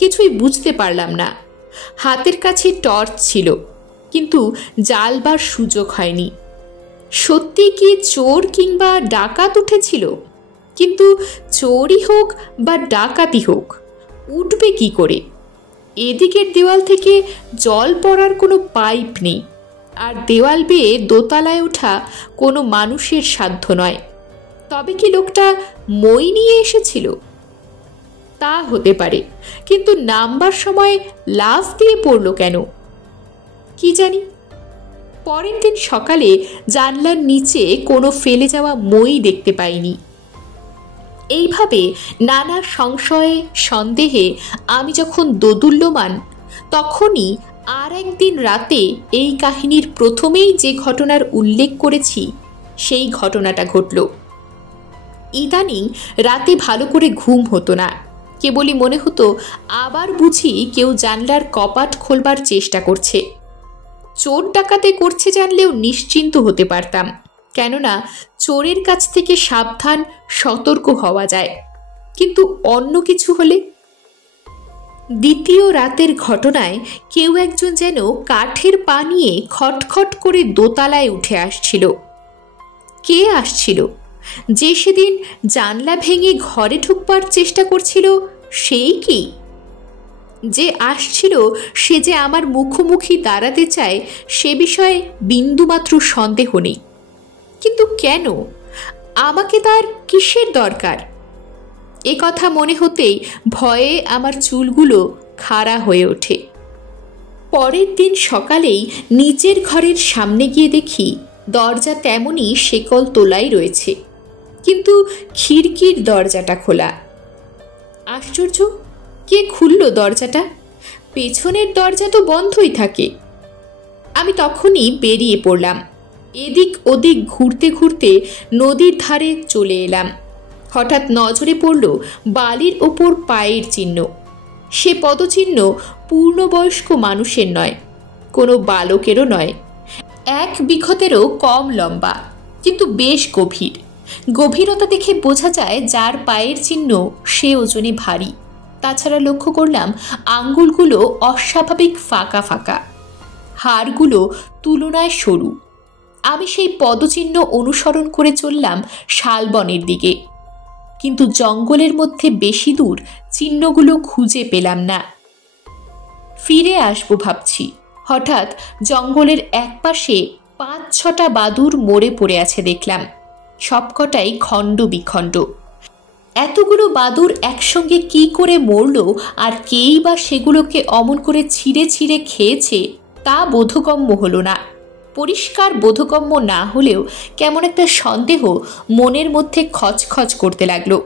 কিছুই বুঝতে পারলাম না। হাতের কাছে টর্চ ছিল, কিন্তু জ্বালবার সুযোগ হয়নি। সত্যি কি চোর কিংবা ডাকাত উঠেছিল? কিন্তু চোরই হোক বা ডাকাতি হোক, উঠবে কি করে? এদিকের দেওয়াল থেকে জল পড়ার কোনো পাইপ নেই, আর দেওয়াল বেয়ে দোতলায় ওঠা কোনো মানুষের সাধ্য নয়। তবে কি লোকটা মই নিয়ে এসেছিল? তা হতে পারে, কিন্তু নামবার সময় লাফ দিয়ে পড়ল কেন কি জানি। পরের দিন সকালে জানলার নিচে কোনো ফেলে যাওয়া মই দেখতে পাইনি। এইভাবে নানা সংশয়ে সন্দেহে আমি যখন দোদুল্যমান, তখনই আর একদিন রাতে এই কাহিনীর প্রথমেই যে ঘটনার উল্লেখ করেছি সেই ঘটনাটা ঘটল। ইদানিং রাতে ভালো করে ঘুম হতো না, কেবলই মনে হতো আবার বুঝি কেউ জানলার কপাট খোলবার চেষ্টা করছে। চোর ডাকাতে করছে জানলেও নিশ্চিন্ত হতে পারতাম, কেননা চোরের কাছ থেকে সাবধান সতর্ক হওয়া যায়। কিন্তু অন্য কিছু হলে? দ্বিতীয় রাতের ঘটনায় কেউ একজন যেন কাঠের পা নিয়ে খটখট করে দোতলায় উঠে আসছিল। কে আসছিল? যে সেদিন জানলা ভেঙে ঘরে ঢুকবার চেষ্টা করছিল সেই কি? যে আসছিল সে যে আমার মুখোমুখি দাঁড়াতে চায় সে বিষয়ে বিন্দুমাত্র সন্দেহ নেই। কিন্তু কেন? আমাকে তার কিসের দরকার? এ কথা মনে হতেই ভয়ে আমার চুলগুলো খাড়া হয়ে ওঠে। পরের দিন সকালেই নিচের ঘরের সামনে গিয়ে দেখি দরজা তেমনই শেকল তোলাই রয়েছে, কিন্তু খিড়কির দরজাটা খোলা। আশ্চর্য, কে খুলল দরজাটা? পেছনের দরজা তো বন্ধই থাকে। আমি তখনই বেরিয়ে পড়লাম। এদিক ওদিক ঘুরতে ঘুরতে নদীর ধারে চলে এলাম। হঠাৎ নজরে পড়ল বালির ওপর পায়ের চিহ্ন। সে পদচিহ্ন পূর্ণবয়স্ক মানুষের নয়, কোনো বালকেরও নয়। 1 বিঘতেরও কম লম্বা, কিন্তু বেশ গভীর। গভীরতা দেখে বোঝা যায় যার পায়ের চিহ্ন সে ওজনে ভারী। তাছাড়া লক্ষ্য করলাম আঙ্গুলগুলো অস্বাভাবিক ফাঁকা ফাঁকা, হাড়গুলো তুলনায় সরু। আমি সেই পদচিহ্ন অনুসরণ করে চললাম শালবনের দিকে, কিন্তু জঙ্গলের মধ্যে বেশি দূর চিহ্নগুলো খুঁজে পেলাম না। ফিরে আসবো ভাবছি, হঠাৎ জঙ্গলের একপাশে 5-6টা বাদুড় মরে পড়ে আছে দেখলাম। সবকটাই খণ্ড বিখণ্ড। এতগুলো বাদুড় একসঙ্গে কি করে মরল, আর কেই বা সেগুলোকে অমন করে ছিঁড়ে ছিঁড়ে খেয়েছে তা বোধগম্য হলো না। পরিষ্কার বোধগম্য না হলেও কেমন একটা সন্দেহ মনের মধ্যে খচখচ করতে লাগলো।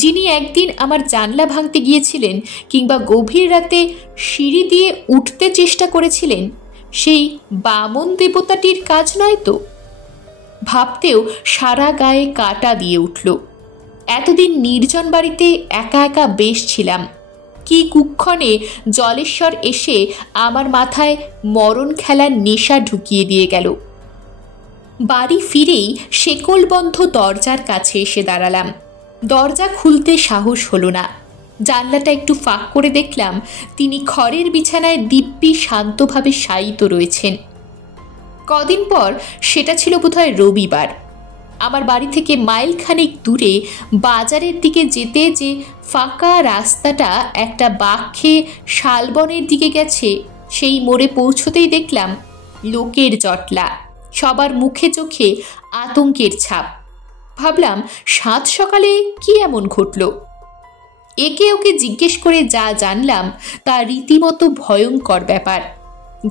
যিনি একদিন আমার জানলা ভাঙতে গিয়েছিলেন কিংবা গভীর রাতে সিঁড়ি দিয়ে উঠতে চেষ্টা করেছিলেন, সেই বামন দেবতাটির কাজ নয় তো? ভাবতেও সারা গায়ে কাঁটা দিয়ে উঠল। এতদিন নির্জন বাড়িতে একা একা বেশ ছিলাম, কি কুক্ষণে জলেশ্বর এসে আমার মাথায় মরণ খেলার নেশা ঢুকিয়ে দিয়ে গেল। বাড়ি ফিরেই শেকলবন্ধ দরজার কাছে এসে দাঁড়ালাম। দরজা খুলতে সাহস হলো না। জানলাটা একটু ফাঁক করে দেখলাম তিনি খড়ের বিছানায় দিব্যি শান্তভাবে শায়িত রয়েছেন। কদিন পর, সেটা ছিল বোধহয় রবিবার। আমার বাড়ি থেকে মাইলখানেক দূরে বাজারের দিকে যেতে যে ফাঁকা রাস্তাটা একটা বাঁক খেয়ে শালবনের দিকে গেছে, সেই মোড়ে পৌঁছতেই দেখলাম লোকের জটলা, সবার মুখে চোখে আতঙ্কের ছাপ। ভাবলাম সাত সকালে কি এমন ঘটল। একে ওকে জিজ্ঞেস করে যা জানলাম তা রীতিমতো ভয়ঙ্কর ব্যাপার।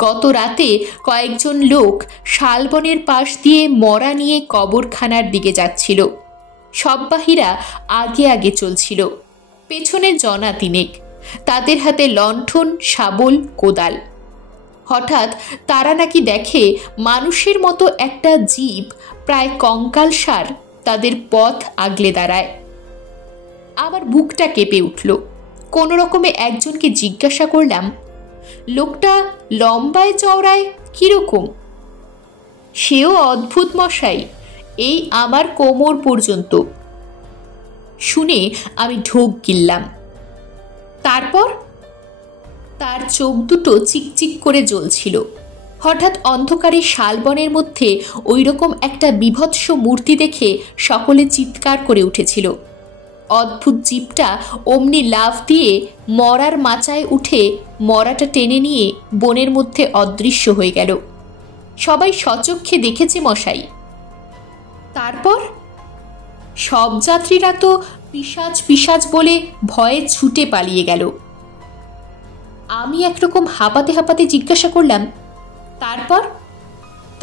গত রাতে কয়েকজন লোক শালবনের পাশ দিয়ে মরা নিয়ে কবরখানার দিকে যাচ্ছিল। সববাহীরা আগে আগে চলছিল, পেছনে জনা তিনেক, তাদের হাতে লণ্ঠন, শাবল, কোদাল। হঠাৎ তারা নাকি দেখে মানুষের মতো একটা জীব প্রায় কঙ্কালসার তাদের পথ আগলে দাঁড়ায়। আমার বুকটা কেঁপে উঠল। কোনো রকমে একজনকে জিজ্ঞাসা করলাম, লোকটা লম্বায় চওড়ায় কীরকম? সেও অদ্ভুত মশাই, এই আমার কোমর পর্যন্ত। শুনে আমি ঢোক গিললাম। তারপর তার চোখ দুটো চিকচিক করে জ্বলছিল। হঠাৎ অন্ধকারে শালবনের মধ্যে ওই রকম একটা বীভৎস মূর্তি দেখে সকলে চিৎকার করে উঠেছিল। অদ্ভুত জীবটা অমনি লাফ দিয়ে মরার মাচায় উঠে মরাটা টেনে নিয়ে বনের মধ্যে অদৃশ্য হয়ে গেল। সবাই সচক্ষে দেখেছে মশাই। তারপর সব যাত্রীরা তো পিশাচ পিশাচ বলে ভয়ে ছুটে পালিয়ে গেল। আমি একরকম হাঁপাতে হাঁপাতে জিজ্ঞাসা করলাম,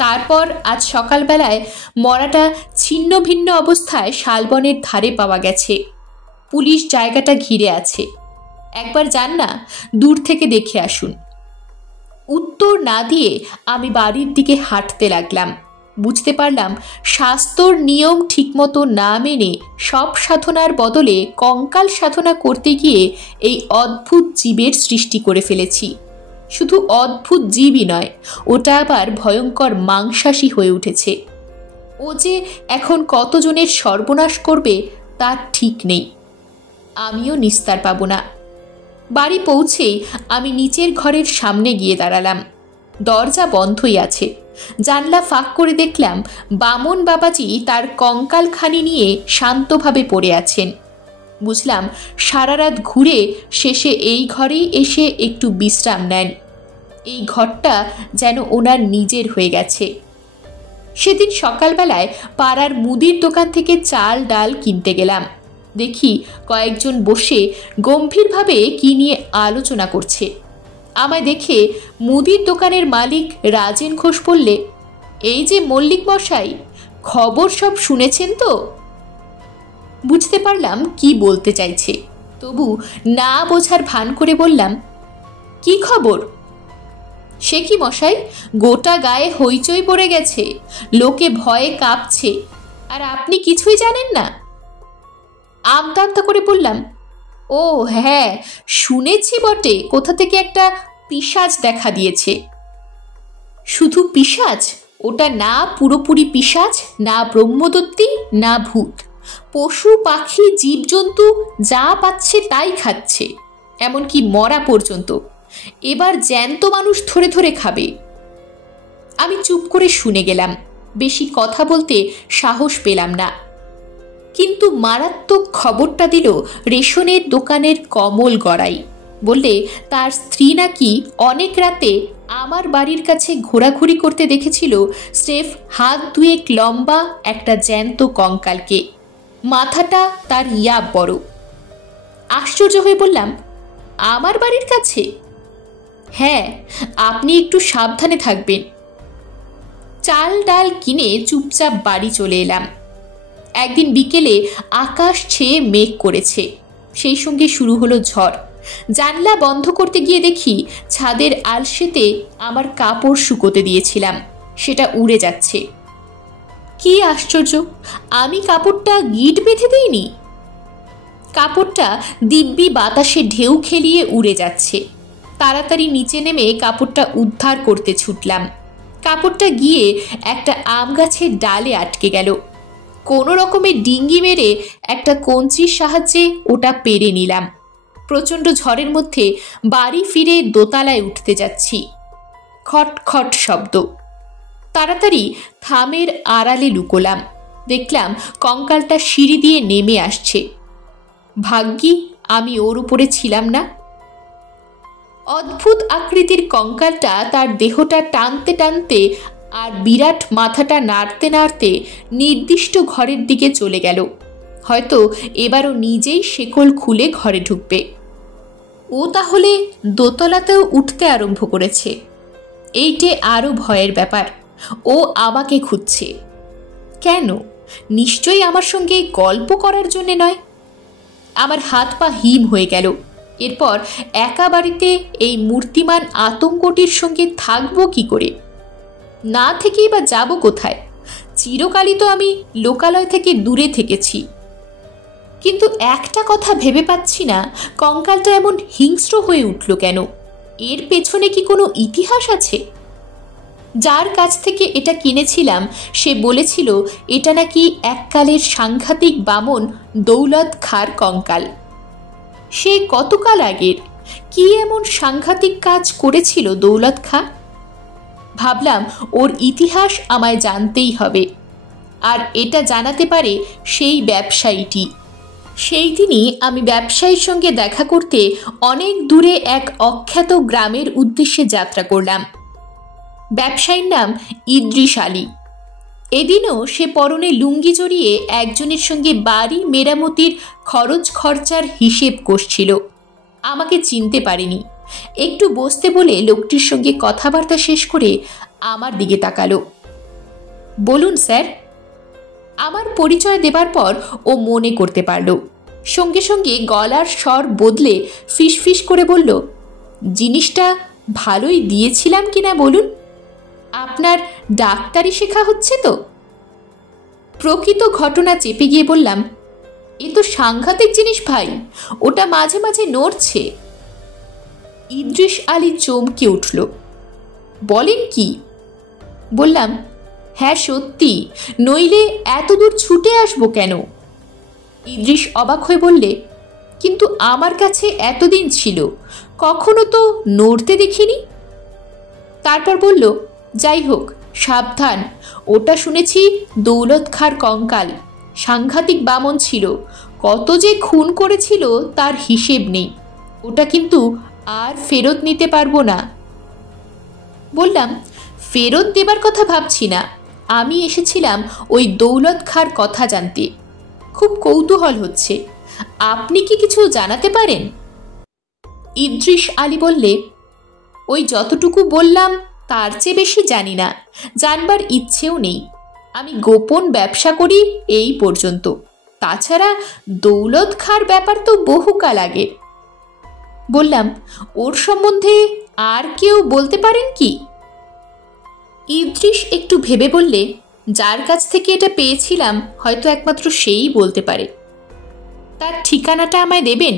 তারপর আজ সকালবেলায় মরাটা ছিন্ন ভিন্ন অবস্থায় শালবনের ধারে পাওয়া গেছে। পুলিশ জায়গাটা ঘিরে আছে, একবার যান না, দূর থেকে দেখে আসুন। উত্তর না দিয়ে আমি বাড়ির দিকে হাঁটতে লাগলাম। বুঝতে পারলাম শাস্ত্রর নিয়ম ঠিকমতো না মেনে সব সাধনার বদলে কঙ্কাল সাধনা করতে গিয়ে এই অদ্ভুত জীবের সৃষ্টি করে ফেলেছি। শুধু অদ্ভুত জীবই নয়, ওটা আবার ভয়ঙ্কর মাংসাশী হয়ে উঠেছে। ও যে এখন কতজনের সর্বনাশ করবে তার ঠিক নেই। আমিও নিস্তার পাব না। বাড়ি পৌঁছেই আমি নিচের ঘরের সামনে গিয়ে দাঁড়ালাম। দরজা বন্ধই আছে। জানলা ফাঁক করে দেখলাম বামন বাবাজি তার কঙ্কালখানি নিয়ে শান্তভাবে পড়ে আছেন। বুঝলাম সারা রাত ঘুরে শেষে এই ঘরেই এসে একটু বিশ্রাম নেন। এই ঘরটা যেন ওনার নিজের হয়ে গেছে। সেদিন সকালবেলায় পাড়ার মুদির দোকান থেকে চাল ডাল কিনতে গেলাম। দেখি কয়েকজন বসে গম্ভীরভাবে কি নিয়ে আলোচনা করছে। আমায় দেখে মুদির দোকানের মালিক রাজেন ঘোষ বললে, এই যে মল্লিক মশাই, খবর সব শুনেছেন তো? বুঝতে পারলাম কি বলতে চাইছে, তবু না বোঝার ভান করে বললাম, কি খবর? সে কি মশাই, গোটা গায়ে হইচই পড়ে গেছে, লোকে ভয়ে কাঁপছে, আর আপনি কিছুই জানেন না? আমতা আমতা করে বললাম, ও হ্যাঁ, শুনেছি বটে, কোথা থেকে একটা পিশাচ দেখা দিয়েছে। শুধু পিশাচ? ওটা না পুরোপুরি পিশাচ, না ব্রহ্মদত্তী, না ভূত। পশু পাখি জীবজন্তু যা পাচ্ছে তাই খাচ্ছে, এমনকি মরা পর্যন্ত। এবার জ্যান্ত মানুষ ধরে ধরে খাবে। আমি চুপ করে শুনে গেলাম, বেশি কথা বলতে সাহস পেলাম না। কিন্তু মারাত্মক খবরটা দিল রেশনের দোকানের কমল গড়াই। বললে তার স্ত্রী নাকি অনেক রাতে আমার বাড়ির কাছে ঘোরাঘুরি করতে দেখেছিল স্রেফ হাত দুয়েক লম্বা একটা জ্যান্ত কঙ্কালকে। মাথাটা তার ইয়াব বড়। আশ্চর্য হয়ে বললাম, আমার বাড়ির কাছে? হ্যাঁ, আপনি একটু সাবধানে থাকবেন। চাল ডাল কিনে চুপচাপ বাড়ি চলে এলাম। একদিন বিকেলে আকাশ ছেয়ে মেঘ করেছে, সেই সঙ্গে শুরু হলো ঝড়। জানলা বন্ধ করতে গিয়ে দেখি ছাদের আলসেতে আমার কাপড় শুকোতে দিয়েছিলাম, সেটা উড়ে যাচ্ছে। কি আশ্চর্য, আমি কাপড়টা গিট বেঁধে দিইনি। কাপড়টা দিব্যি বাতাসে ঢেউ খেলিয়ে উড়ে যাচ্ছে। তাড়াতাড়ি নিচে নেমে কাপড়টা উদ্ধার করতে ছুটলাম। কাপড়টা গিয়ে একটা আম গাছের ডালে আটকে গেল। কোনো রকমের ডিঙ্গি মেরে একটা কঞ্চির সাহায্যে ওটা পেরে নিলাম। প্রচণ্ড ঝড়ের মধ্যে বাড়ি ফিরে দোতলায় উঠতে যাচ্ছি। খট খট শব্দ। তাড়াতাড়ি থামের আড়ালে লুকোলাম। দেখলাম কঙ্কালটা সিঁড়ি দিয়ে নেমে আসছে। ভাগ্যি আমি ওর উপরে ছিলাম না। অদ্ভুত আকৃতির কঙ্কালটা তার দেহটা টানতে টানতে আর বিরাট মাথাটা নাড়তে নাড়তে নির্দিষ্ট ঘরের দিকে চলে গেল। হয়তো এবারও নিজেই শেকল খুলে ঘরে ঢুকবে। ও তাহলে দোতলাতেও উঠতে আরম্ভ করেছে। এইটে আরও ভয়ের ব্যাপার। ও আমাকে খুঁজছে। কেন? নিশ্চয়ই আমার সঙ্গে গল্প করার জন্যে নয়। আমার হাত পা হিম হয়ে গেল। এরপর একা বাড়িতে এই মূর্তিমান আতঙ্কটির সঙ্গে থাকবো কি করে? না থেকেই বা যাব কোথায়? চিরকালই তো আমি লোকালয় থেকে দূরে থেকেছি। কিন্তু একটা কথা ভেবে পাচ্ছি না, কঙ্কালটা এমন হিংস্র হয়ে উঠল কেন? এর পেছনে কি কোনো ইতিহাস আছে? যার কাছ থেকে এটা কিনেছিলাম সে বলেছিল এটা নাকি এককালের সাংঘাতিক বামন দৌলত খাঁর কঙ্কাল। সে কতকাল আগের? কি এমন সাংঘাতিক কাজ করেছিল দৌলত খাঁ? ভাবলাম ওর ইতিহাস আমায় জানতেই হবে, আর এটা জানাতে পারে সেই ব্যবসায়ীটি। সেই দিনই আমি ব্যবসায়ীর সঙ্গে দেখা করতে অনেক দূরে এক অখ্যাত গ্রামের উদ্দেশ্যে যাত্রা করলাম। ব্যবসায়ীর নাম ইদ্রিস আলী। এদিনও সে পরনে লুঙ্গি জড়িয়ে একজনের সঙ্গে বাড়ি মেরামতির খরচ খরচার হিসেব কষছিল। আমাকে চিনতে পারেনি। একটু বসতে বলে লোকটির সঙ্গে কথাবার্তা শেষ করে আমার দিকে তাকালো। বলুন স্যার। আমার পরিচয় দেবার পর ও মনে করতে পারল। সঙ্গে সঙ্গে গলার স্বর বদলে ফিসফিস করে বলল, জিনিসটা ভালোই দিয়েছিলাম কিনা বলুন? আপনার ডাক্তারি শেখা হচ্ছে তো? প্রকৃত ঘটনা চেপে গিয়ে বললাম, এ তো সাংঘাতিক জিনিস ভাই, ওটা মাঝে মাঝে নড়ছে। ইদ্রিস আলী চমকে উঠল। বলেন কি? বললাম, হ্যাঁ সত্যি, নইলে এত দূর ছুটে আসবো কেন? ইদ্রিস অবাক হয়ে বললে, কিন্তু আমার কাছে এতদিন ছিল, কখনো তো নড়তে দেখিনি। তারপর বলল, যাই হোক, সাবধান, ওটা শুনেছি দৌলত খাঁর কঙ্কাল। সাংঘাতিক বামন ছিল, কত যে খুন করেছিল তার হিসেব নেই। ওটা কিন্তু আর ফেরত নিতে পারবো না। বললাম, ফেরত দেবার কথা ভাবছি না, আমি এসেছিলাম ওই দৌলত খাঁর কথা জানতে। খুব কৌতূহল হচ্ছে, আপনি কি কিছু জানাতে পারেন? ইদ্রিস আলী বললে, ওই যতটুকু বললাম তার চেয়ে বেশি জানি না, জানবার ইচ্ছেও নেই। আমি গোপন ব্যবসা করি এই পর্যন্ত। তাছাড়া দৌলত খাঁর ব্যাপার তো বহুকাল আগের। বললাম, ওর সম্বন্ধে আর কেউ বলতে পারেন কি? ইদ্রিস একটু ভেবে বললে, যার কাছ থেকে এটা পেয়েছিলাম হয়তো একমাত্র সেই বলতে পারে। তার ঠিকানাটা আমায় দেবেন?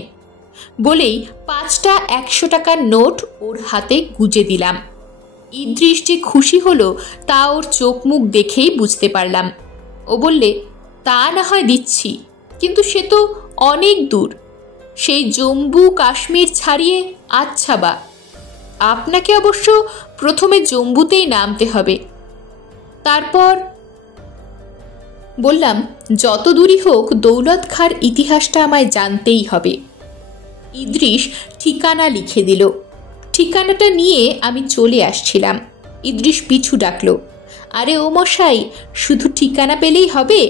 বলেই 5টা 100 টাকার নোট ওর হাতে গুজে দিলাম। ইদ্রিস যে খুশি হলো তা ওর চোখ মুখ দেখেই বুঝতে পারলাম। ও বললে, তা না হয় দিচ্ছি, কিন্তু সে তো অনেক দূর, সেই জম্মু কাশ্মীর ছাড়িয়ে। আচ্ছা বা, আপনাকে অবশ্য প্রথমে জম্মুতেই নামতে হবে। তারপর? বললাম, যত দূরই হোক দৌলত খাঁর ইতিহাসটা আমায় জানতেই হবে। ইদ্রিস ঠিকানা লিখে দিল। ঠিকানাটা নিয়ে আমি চলে আসছিলাম। ইদ্রিস পিছু ডাকল, আরে ও মশাই, শুধু ঠিকানা পেলেই হবে?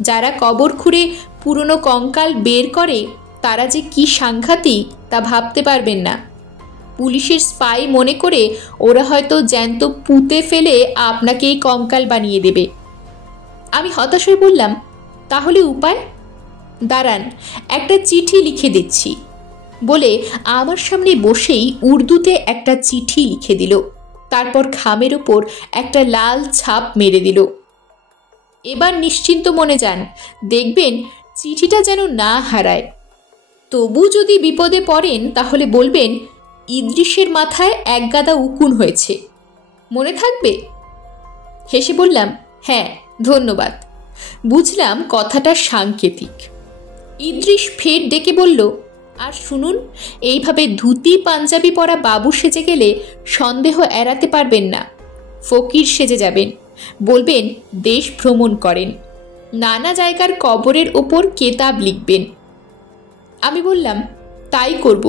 যারা কবর খুঁড়ে পুরনো কঙ্কাল বের করে তারা যে কি সাংঘাতিক তা ভাবতে পারবেন না। পুলিশের স্পাই মনে করে ওরা হয়তো জ্যান্ত পুঁতে ফেলে আপনাকে এই কঙ্কাল বানিয়ে দেবে। আমি হতাশ হয়ে বললাম, তাহলে উপায়? দাঁড়ান, একটা চিঠি লিখে দিচ্ছি। বলে আমার সামনে বসেই উর্দুতে একটা চিঠি লিখে দিল। তারপর খামের ওপর একটা লাল ছাপ মেরে দিল। এবার নিশ্চিন্ত মনে যান, দেখবেন চিঠিটা যেন না হারায়। তবু যদি বিপদে পড়েন তাহলে বলবেন, ইদ্রিসের মাথায় এক গাদা উকুন হয়েছে, মনে থাকবে? হেসে বললাম, হ্যাঁ ধন্যবাদ। বুঝলাম কথাটা সাংকেতিক। ইদ্রিস ফের ডেকে বলল, আর শুনুন, এইভাবে ধুতি পাঞ্জাবি পরা বাবু সেজে গেলে সন্দেহ এড়াতে পারবেন না। ফকির সেজে যাবেন, বলবেন দেশ ভ্রমণ করেন, নানা জায়গার কবরের ওপর কেতাব লিখবেন। আমি বললাম, তাই করব,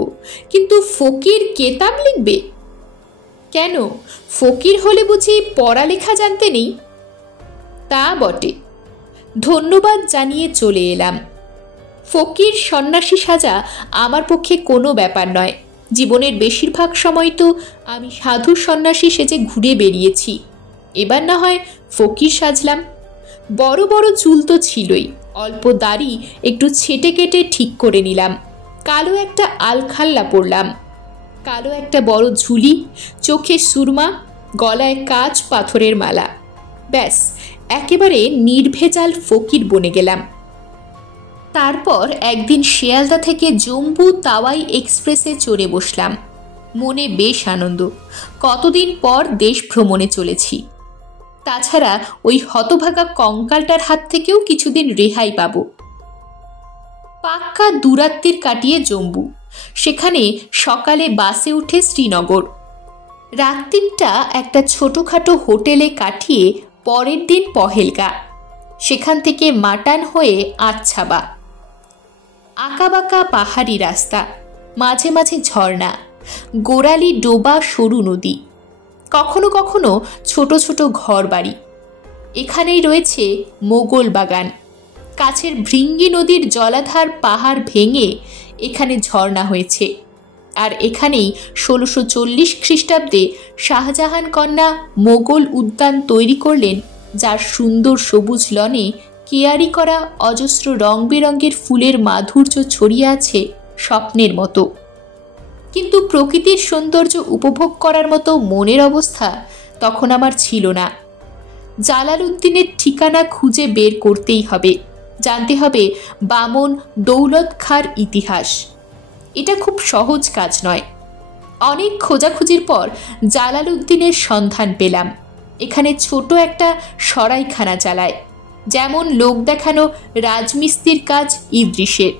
কিন্তু ফকির কেতাব লিখবে কেন? ফকির হলে বুঝি পড়ালেখা জানতে নেই? তা বটে। ধন্যবাদ জানিয়ে চলে এলাম। ফকির সন্ন্যাসী সাজা আমার পক্ষে কোনো ব্যাপার নয়। জীবনের বেশিরভাগ সময় তো আমি সাধু সন্ন্যাসী সেজে ঘুরে বেরিয়েছি। এবার না হয় ফকির সাজলাম। বড় বড় চুল তো ছিলই, অল্প দাড়ি একটু ছেটে কেটে ঠিক করে নিলাম। কালো একটা আলখাল্লা পরলাম, কালো একটা বড় ঝুলি, চোখে সুরমা, গলায় কাঁচ পাথরের মালা। ব্যাস, একেবারে নির্ভেজাল ফকির বনে গেলাম। তারপর একদিন শিয়ালদা থেকে জম্মু তাওয়াই এক্সপ্রেসে চড়ে বসলাম। মনে বেশ আনন্দ, কতদিন পর দেশ ভ্রমণে চলেছি। তাছাড়া ওই হতভাগা কঙ্কালটার হাত থেকেও কিছুদিন রেহাই পাব। পাক্কা দুরাত্রির কাটিয়ে জম্মু, সেখানে সকালে বাসে উঠে শ্রীনগর। রাত্রিটা একটা ছোটোখাটো হোটেলে কাটিয়ে পরের দিন পহেলগা, সেখান থেকে মাটান হয়ে আচ্ছাবা। আঁকাবাঁকা পাহাড়ি রাস্তা, মাঝে মাঝে ঝর্ণা, গোড়ালি ডোবা সরু নদী, কখনো কখনো ছোট ছোট ঘর বাড়ি। এখানেই রয়েছে মোগল বাগান। কাছের ভৃঙ্গি নদীর জলাধার পাহাড় ভেঙে এখানে ঝর্ণা হয়েছে। আর এখানেই 1640 খ্রিস্টাব্দে শাহজাহান কন্যা মোগল উদ্যান তৈরি করলেন, যার সুন্দর সবুজ লনে কেয়ারি করা অজস্র রং বেরঙের ফুলের মাধুর্য ছড়িয়ে আছে স্বপ্নের মতো। কিন্তু প্রকৃতির সৌন্দর্য উপভোগ করার মতো মনের অবস্থা তখন আমার ছিল না। জালালউদ্দিনের ঠিকানা খুঁজে বের করতেই হবে, জানতে হবে বামন দৌলত খাঁর ইতিহাস। এটা খুব সহজ কাজ নয়। অনেক খোঁজাখুঁজির পর জালালউদ্দিনের সন্ধান পেলাম। এখানে ছোট একটা সরাইখানা চালায়, যেমন লোক দেখানো রাজমিস্ত্রির কাজ ইদ্রিসের।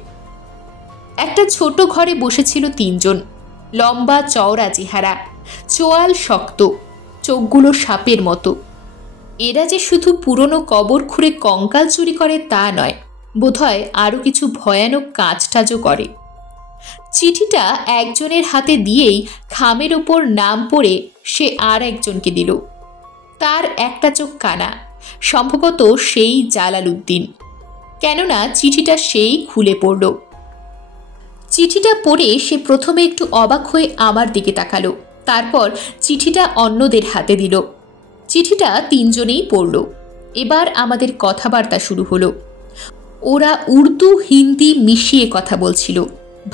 একটা ছোট ঘরে বসেছিল 3 জন, লম্বা চওড়া চেহারা, চোয়াল শক্ত, চোখগুলো সাপের মতো। এরা যে শুধু পুরনো কবর খুঁড়ে কঙ্কাল চুরি করে তা নয়, বোধহয় আরও কিছু ভয়ানক কাজটাজও করে। চিঠিটা একজনের হাতে দিয়েই খামের ওপর নাম পড়ে সে আর একজনকে দিল। তার একটা চোখ কানা, সম্ভবত সেই জালালউদ্দিন, কেননা চিঠিটা সেই খুলে পড়ল। চিঠিটা পড়ে সে প্রথমে একটু অবাক হয়ে আমার দিকে তাকালো, তারপর চিঠিটা অন্যদের হাতে দিল। চিঠিটা 3 জনেই পড়ল। এবার আমাদের কথাবার্তা শুরু হলো। ওরা উর্দু হিন্দি মিশিয়ে কথা বলছিল,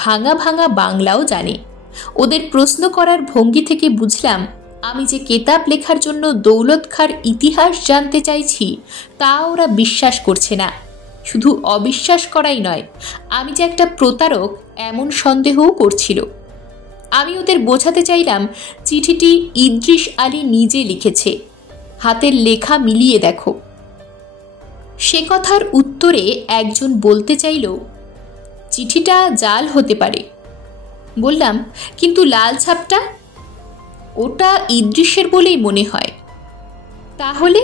ভাঙা ভাঙা বাংলাও জানে। ওদের প্রশ্ন করার ভঙ্গি থেকে বুঝলাম আমি যে কেতাব লেখার জন্য দৌলত খাঁর ইতিহাস জানতে চাইছি তা ওরা বিশ্বাস করছে না। শুধু অবিশ্বাস করাই নয়, আমি যে একটা প্রতারক এমন সন্দেহও করছিল। আমি ওদের বোঝাতে চাইলাম চিঠিটি ইদ্রিস আলী নিজে লিখেছে, হাতের লেখা মিলিয়ে দেখো। সে কথার উত্তরে একজন বলতে চাইল, চিঠিটা জাল হতে পারে। বললাম, কিন্তু লাল ছাপটা? ওটা ইদ্রিসের বলেই মনে হয়। তাহলে?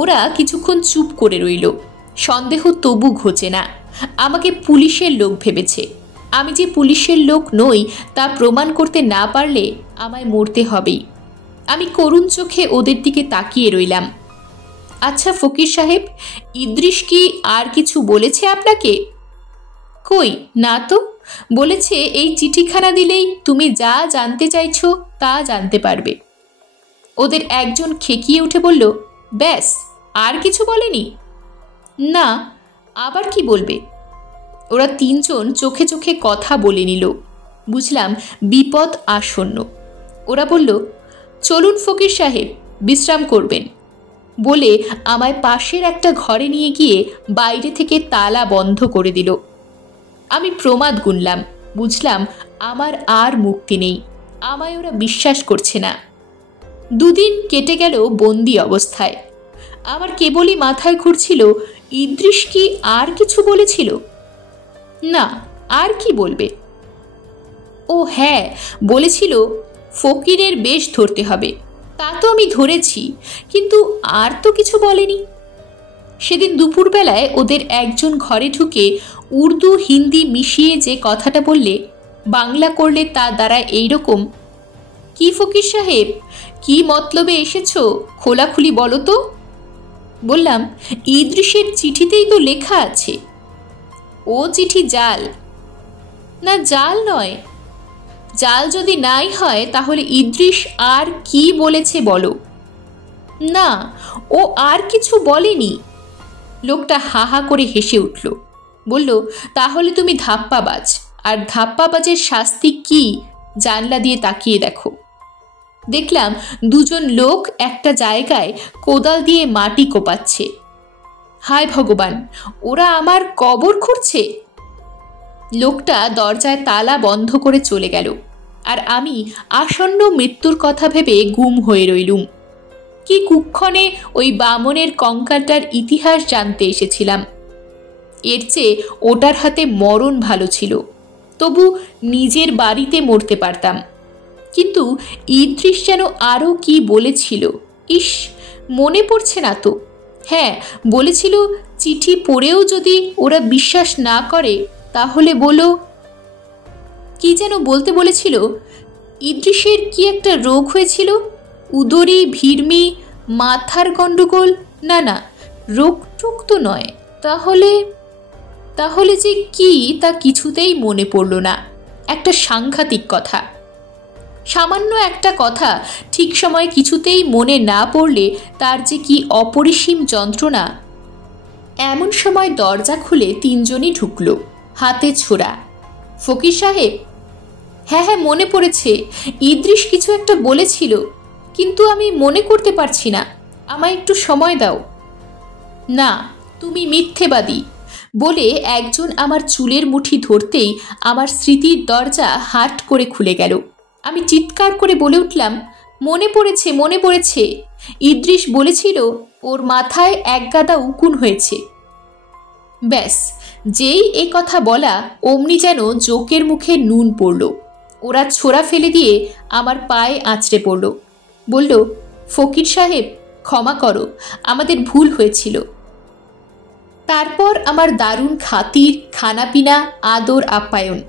ওরা কিছুক্ষণ চুপ করে রইল। সন্দেহ তবু ঘোচে না। আমাকে পুলিশের লোক ভেবেছে। আমি যে পুলিশের লোক নই তা প্রমাণ করতে না পারলে আমায় মরতে হবেই। আমি করুণ চোখে ওদের দিকে তাকিয়ে রইলাম। আচ্ছা ফকির সাহেব, ইদ্রিস কি আর কিছু বলেছে আপনাকে? কই না তো, বলেছে এই চিঠিখানা দিলেই তুমি যা জানতে চাইছো তা জানতে পারবে। ওদের একজন খেকিয়ে উঠে বলল, ব্যাস, আর কিছু বলেনি? না, আবার কি বলবে? ওরা 3 জন চোখে চোখে কথা বলে নিল। বুঝলাম বিপদ আসন্ন। ওরা বলল, চলুন ফকির সাহেব, বিশ্রাম করবেন, বলে আমায় পাশের একটা ঘরে নিয়ে গিয়ে বাইরে থেকে তালা বন্ধ করে দিল। আমি প্রমাদ গুনলাম, বুঝলাম আমার আর মুক্তি নেই। আমায় ওরা বিশ্বাস করছে না। 2 দিন কেটে গেল বন্দি অবস্থায়। আমার কেবলই মাথায় ঘুরছিল, ইদ্রিস কি আর কিছু বলেছিল? না, আর কি বলবে? ও হ্যাঁ, বলেছিল ফকিরের বেশ ধরতে হবে। তা তো আমি ধরেছি, কিন্তু আর তো কিছু বলেনি। সেদিন দুপুরবেলায় ওদের একজন ঘরে ঢুকে উর্দু হিন্দি মিশিয়ে যে কথাটা বললে, বাংলা করলে তা দাঁড়ায় এইরকম, কি ফকির সাহেব, কি মতলবে এসেছো, খোলাখুলি বলো তো। বললাম, ইদ্রিসের চিঠিতেই তো লেখা আছে। ও চিঠি জাল। না, জাল নয়। জাল যদি নাই হয় তাহলে ইদ্রিস আর কি বলেছে বলো। না, ও আর কিছু বলেনি। লোকটা হা হা করে হেসে উঠল, বলল, তাহলে তুমি ধাপ্পাবাজ, আর ধাপ্পাবাজের শাস্তি কি জানলা দিয়ে তাকিয়ে দেখো। দেখলাম 2 জন লোক একটা জায়গায় কোদাল দিয়ে মাটি কোপাচ্ছে। হায় ভগবান, ওরা আমার কবর খুঁড়ছে। লোকটা দরজায় তালা বন্ধ করে চলে গেল, আর আমি আসন্ন মৃত্যুর কথা ভেবে গুম হয়ে রইলুম। কি কুক্ষণে ওই বামনের কঙ্কালটার ইতিহাস জানতে এসেছিলাম। এর চেয়ে ওটার হাতে মরণ ভালো ছিল, তবু নিজের বাড়িতে মরতে পারতাম। কিন্তু ইদ্রিস যেন আরও কি বলেছিল, ইস মনে পড়ছে না তো। হ্যাঁ, বলেছিল চিঠি পড়েও যদি ওরা বিশ্বাস না করে তাহলে বলো। কি যেন বলতে বলেছিল? ইদ্রিসের কি একটা রোগ হয়েছিল, উদরি, ভিড়মি, মাথার গণ্ডগোল। না না, রোগ টোগ তো নয়। তাহলে তাহলে যে কি তা কিছুতেই মনে পড়ল না। একটা সাংঘাতিক কথা। সামান্য একটা কথা ঠিক সময় কিছুতেই মনে না পড়লে তার যে কি অপরিসীম যন্ত্রণা। এমন সময় দরজা খুলে তিনজনই ঢুকল, হাতে ছোড়া। ফকির সাহেব? হ্যাঁ হ্যাঁ, মনে পড়েছে, ইদ্রিস কিছু একটা বলেছিল, কিন্তু আমি মনে করতে পারছি না, আমায় একটু সময় দাও। না, তুমি মিথ্যেবাদী বলে একজন আমার চুলের মুঠি ধরতেই আমার স্মৃতির দরজা হাট করে খুলে গেল। আমি চিৎকার করে বলে উঠলাম, মনে পড়েছে, মনে পড়েছে, ইদ্রিস বলেছিল ওর মাথায় এক গাদা উকুন হয়েছে। ব্যাস, যেই এ কথা বলা অমনি যেন জোকের মুখে নুন পড়ল। ওরা ছোড়া ফেলে দিয়ে আমার পায়ে আঁচড়ে পড়ল, বলল, ফকির সাহেব ক্ষমা করো, আমাদের ভুল হয়েছিল। তারপর আমার দারুণ খাতির, খানাপিনা, আদর আপ্যায়ন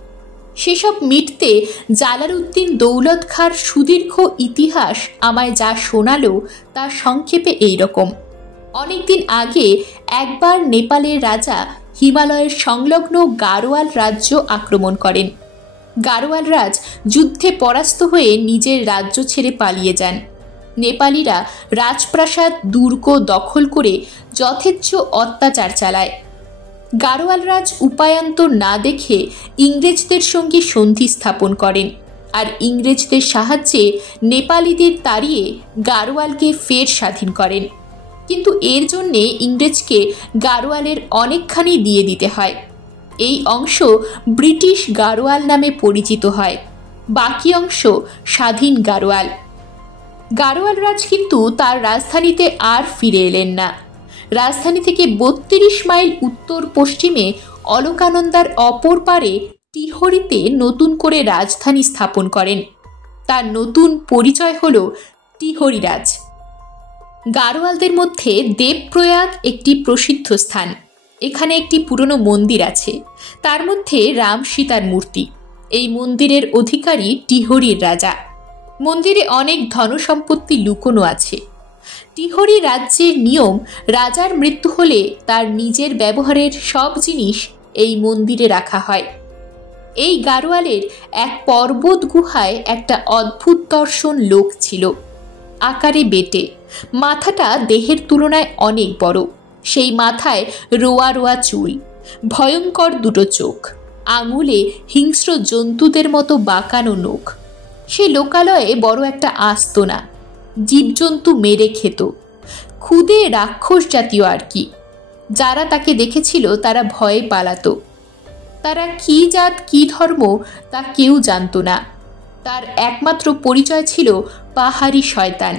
সেসব মিটতে জালালউদ্দিন দৌলত খাঁর সুদীর্ঘ ইতিহাস আমায় যা শোনালো তা সংক্ষেপে এই রকম। অনেকদিন আগে একবার নেপালের রাজা হিমালয়ের সংলগ্ন গাড়োয়াল রাজ্য আক্রমণ করেন। গাড়োয়াল রাজ যুদ্ধে পরাস্ত হয়ে নিজের রাজ্য ছেড়ে পালিয়ে যান। নেপালিরা রাজপ্রাসাদ, দুর্গ দখল করে যথেচ্ছ অত্যাচার চালায়। গাড়োয়াল রাজ উপায়ান্তর না দেখে ইংরেজদের সঙ্গে সন্ধি স্থাপন করেন, আর ইংরেজদের সাহায্যে নেপালিদের তাড়িয়ে গাড়োয়ালকে ফের স্বাধীন করেন। কিন্তু এর জন্যে ইংরেজকে গাড়োয়ালের অনেকখানি দিয়ে দিতে হয়। এই অংশ ব্রিটিশ গাড়োয়াল নামে পরিচিত হয়, বাকি অংশ স্বাধীন গাড়োয়াল। গাড়োয়াল রাজ কিন্তু তার রাজধানীতে আর ফিরে এলেন না। রাজধানী থেকে ৩২ মাইল উত্তর পশ্চিমে অলকানন্দার অপর পারে টিহরিতে নতুন করে রাজধানী স্থাপন করেন। তার নতুন পরিচয় হল টিহরিরাজ। গাড়োয়ালদের মধ্যে দেবপ্রয়াগ একটি প্রসিদ্ধ স্থান। এখানে একটি পুরনো মন্দির আছে, তার মধ্যে রাম সীতার মূর্তি। এই মন্দিরের অধিকারী টিহরির রাজা। মন্দিরে অনেক ধনসম্পত্তি লুকোনো আছে। টিহরি রাজ্যের নিয়ম, রাজার মৃত্যু হলে তার নিজের ব্যবহারের সব জিনিস এই মন্দিরে রাখা হয়। এই গাড়োয়ালের এক পর্বত গুহায় একটা অদ্ভুত দর্শন লোক ছিল। আকারে বেটে, মাথাটা দেহের তুলনায় অনেক বড়। সেই মাথায় রোয়া রোয়া চুল, ভয়ঙ্কর দুটো চোখ, আঙুলে হিংস্র জন্তুদের মতো বাঁকানো নখ। সে লোকালয়ে বড় একটা আস্তনা, জীবজন্তু মেরে খেত, ক্ষুদে রাক্ষস জাতীয় আর কি। যারা তাকে দেখেছিল তারা ভয়ে পালাতো। তারা কি জাত, কি ধর্ম তা কেউ জানত না। তার একমাত্র পরিচয় ছিল পাহাড়ি শয়তান।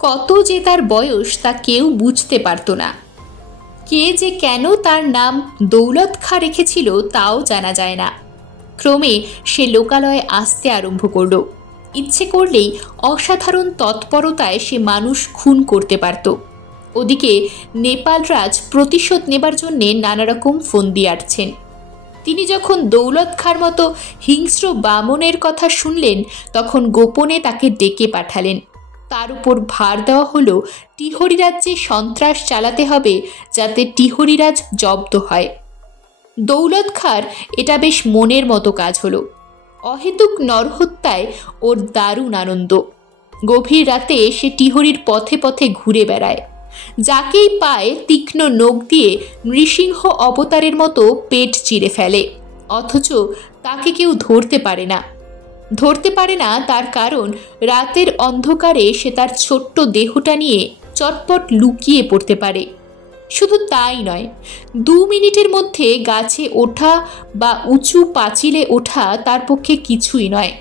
কত যে তার বয়স তা কেউ বুঝতে পারত না। কে যে কেন তার নাম দৌলত খাঁ রেখেছিল তাও জানা যায় না। ক্রমে সে লোকালয়ে আসতে আরম্ভ করল। ইচ্ছে করলেই অসাধারণ তৎপরতায় সে মানুষ খুন করতে পারত। ওদিকে নেপাল রাজ প্রতিশোধ নেবার জন্যে নানা রকম ফন্দি আটছেন। তিনি যখন দৌলত খাঁর মতো হিংস্র বামনের কথা শুনলেন তখন গোপনে তাকে ডেকে পাঠালেন। তার উপর ভার দেওয়া হলো টিহরি রাজ্যে সন্ত্রাস চালাতে হবে যাতে টিহরিরাজ জব্দ হয়। দৌলত খাঁর এটা বেশ মনের মতো কাজ হলো। অহেতুক নরহত্যায় ওর দারুণ আনন্দ। গভীর রাতে সে টিহরির পথে পথে ঘুরে বেড়ায়। যাকেই পায় তীক্ষ্ণ নখ দিয়ে নৃসিংহ অবতারের মতো পেট চিরে ফেলে, অথচ তাকে কেউ ধরতে পারে না। ধরতে পারে না তার কারণ রাতের অন্ধকারে সে তার ছোট্ট দেহটা নিয়ে চটপট লুকিয়ে পড়তে পারে। শুধু তাই নয়, 2 মিনিটের মধ্যে গাছে ওঠা বা উঁচু পাঁচিলে ওঠা তার পক্ষে কিছুই নয়।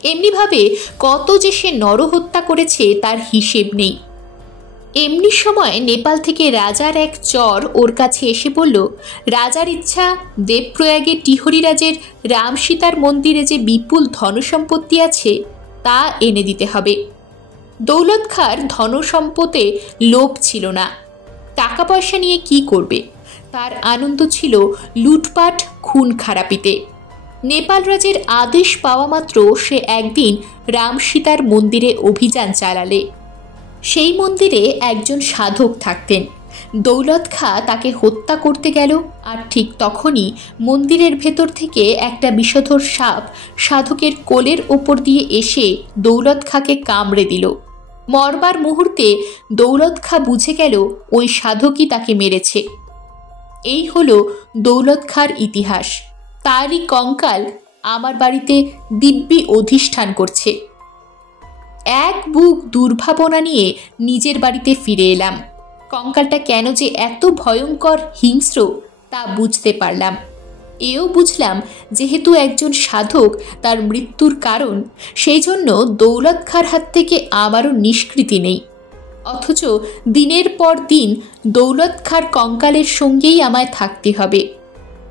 এমনিভাবে কত যে সে নরহত্যা করেছে তার হিসেব নেই। এমনি সময় নেপাল থেকে রাজার এক চর ওর কাছে এসে বলল, রাজার ইচ্ছা দেবপ্রয়াগে টিহরিরাজের রাম সীতার মন্দিরে যে বিপুল ধনসম্পত্তি আছে তা এনে দিতে হবে। দৌলত খাঁর ধনসম্পদে লোভ ছিল না, টাকা পয়সা নিয়ে কি করবে, তার আনন্দ ছিল লুটপাট খুন খারাপিতে। নেপাল রাজের আদেশ পাওয়া মাত্র সে একদিন রাম সীতার মন্দিরে অভিযান চালালে। সেই মন্দিরে একজন সাধক থাকতেন। দৌলত খাঁ তাকে হত্যা করতে গেল, আর ঠিক তখনই মন্দিরের ভেতর থেকে একটা বিষধর সাপ সাধকের কোলের ওপর দিয়ে এসে দৌলত খাঁকে কামড়ে দিল। মরবার মুহূর্তে দৌলত খাঁ বুঝে গেল ওই সাধকই তাকে মেরেছে। এই হলো দৌলত খাঁর ইতিহাস। তারই কঙ্কাল আমার বাড়িতে দিব্যি অধিষ্ঠান করছে। এক বুক দুর্ভাবনা নিয়ে নিজের বাড়িতে ফিরে এলাম। কঙ্কালটা কেন যে এত ভয়ঙ্কর হিংস্র তা বুঝতে পারলাম। এও বুঝলাম যেহেতু একজন সাধক তার মৃত্যুর কারণ, সেই জন্য দৌলত খাঁর হাত থেকে আমারও নিষ্কৃতি নেই। অথচ দিনের পর দিন দৌলত খাঁর কঙ্কালের সঙ্গেই আমায় থাকতে হবে।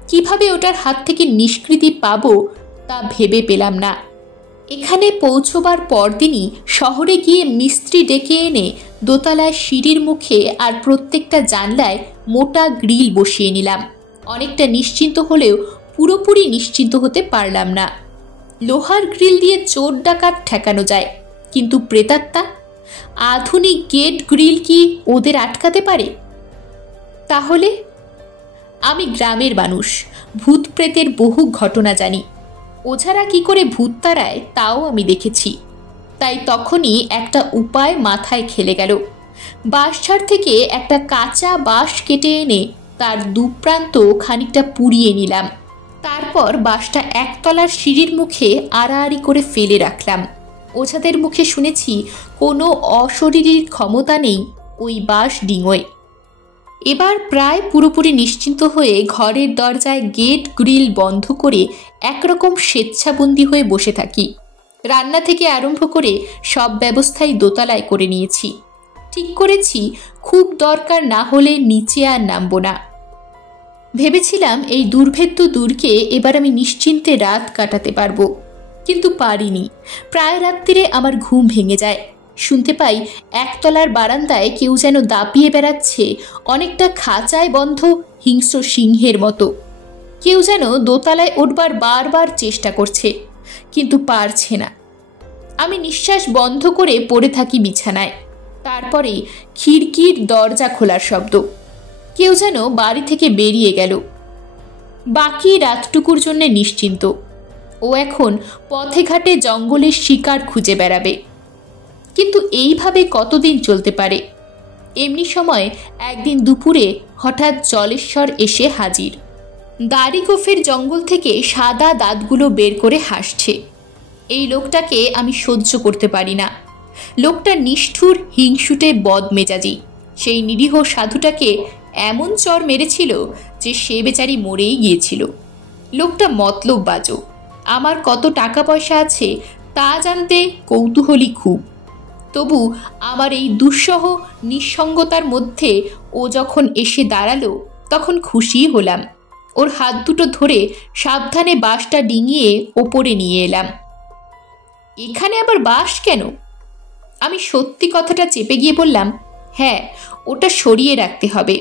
কিভাবে ওটার হাত থেকে নিষ্কৃতি পাবো তা ভেবে পেলাম না। এখানে পৌঁছবার পরদিনই শহরে গিয়ে মিস্ত্রি ডেকে এনে দোতলায় সিঁড়ির মুখে আর প্রত্যেকটা জানলায় মোটা গ্রিল বসিয়ে নিলাম। অনেকটা নিশ্চিন্ত হলেও পুরোপুরি নিশ্চিন্ত হতে পারলাম না। লোহার গ্রিল দিয়ে চোর ডাকাত ঠেকানো যায়, কিন্তু প্রেতাত্মা, আধুনিক গেট গ্রিল কি ওদের আটকাতে পারে? তাহলে আমি গ্রামের মানুষ, ভূত প্রেতের বহু ঘটনা জানি। ওঝারা কি করে ভূত তাড়ায় তাও আমি দেখেছি। তাই তখনই একটা উপায় মাথায় খেলে গেল। বাঁশঝাড় থেকে একটা কাঁচা বাঁশ কেটে এনে তার দুপ্রান্ত খানিকটা পুড়িয়ে নিলাম। তারপর বাঁশটা একতলার সিঁড়ির মুখে আড়াআড়ি করে ফেলে রাখলাম। ওঝাদের মুখে শুনেছি কোনো অশরীরীর ক্ষমতা নেই ওই বাঁশ ডিঙোয়। এবার প্রায় পুরোপুরি নিশ্চিন্ত হয়ে ঘরের দরজায় গেট গ্রিল বন্ধ করে একরকম স্বেচ্ছাবন্দী হয়ে বসে থাকি। রান্না থেকে আরম্ভ করে সব ব্যবস্থাই দোতলায় করে নিয়েছি। ঠিক করেছি খুব দরকার না হলে নিচে আর নামব না। ভেবেছিলাম এই দুর্ভেদ্য দূরকে এবার আমি নিশ্চিন্তে রাত কাটাতে পারবো, কিন্তু পারিনি। প্রায় রাত্রিরে আমার ঘুম ভেঙে যায়। শুনতে পাই একতলার বারান্দায় কেউ যেন দাপিয়ে বেড়াচ্ছে, অনেকটা খাঁচায় বন্ধ হিংস্র সিংহের মতো। কেউ যেন দোতলায় উঠবার বারবার চেষ্টা করছে, কিন্তু পারছে না। আমি নিঃশ্বাস বন্ধ করে পড়ে থাকি বিছানায়। তারপরে খিড়কির দরজা খোলার শব্দ। কেউ যেন বাড়ি থেকে বেরিয়ে গেল। বাকি রাতটুকুর জন্য নিশ্চিন্ত। ও এখন পথে ঘাটে জঙ্গলের শিকার খুঁজে বেড়াবে। কিন্তু এইভাবে কতদিন চলতে পারে? এমনি সময় একদিন দুপুরে হঠাৎ জলেশ্বর এসে হাজির। দাড়িগোফের জঙ্গল থেকে সাদা দাঁতগুলো বের করে হাসছে। এই লোকটাকে আমি সহ্য করতে পারি না। লোকটা নিষ্ঠুর, হিংসুটে, বদমেজাজি। সেই নিরীহ সাধুটাকে এমন চর মেরেছিল যে সে বেচারি মরেই গিয়েছিল। লোকটা মতলববাজও। আমার কত টাকা পয়সা আছে তা জানতে কৌতূহলী খুব। তবু আমার এই দুঃসহ নিঃসঙ্গতার মধ্যে ও যখন এসে দাঁড়ালো তখন খুশি হলাম। ওর হাত দুটো ধরে সাবধানে বাঁশটা ডিঙিয়ে ওপরে নিয়ে এলাম। এখানে আবার বাঁশ কেন? আমি সত্যি কথাটা চেপে গিয়ে বললাম, হ্যাঁ, ওটা সরিয়ে রাখতে হবে।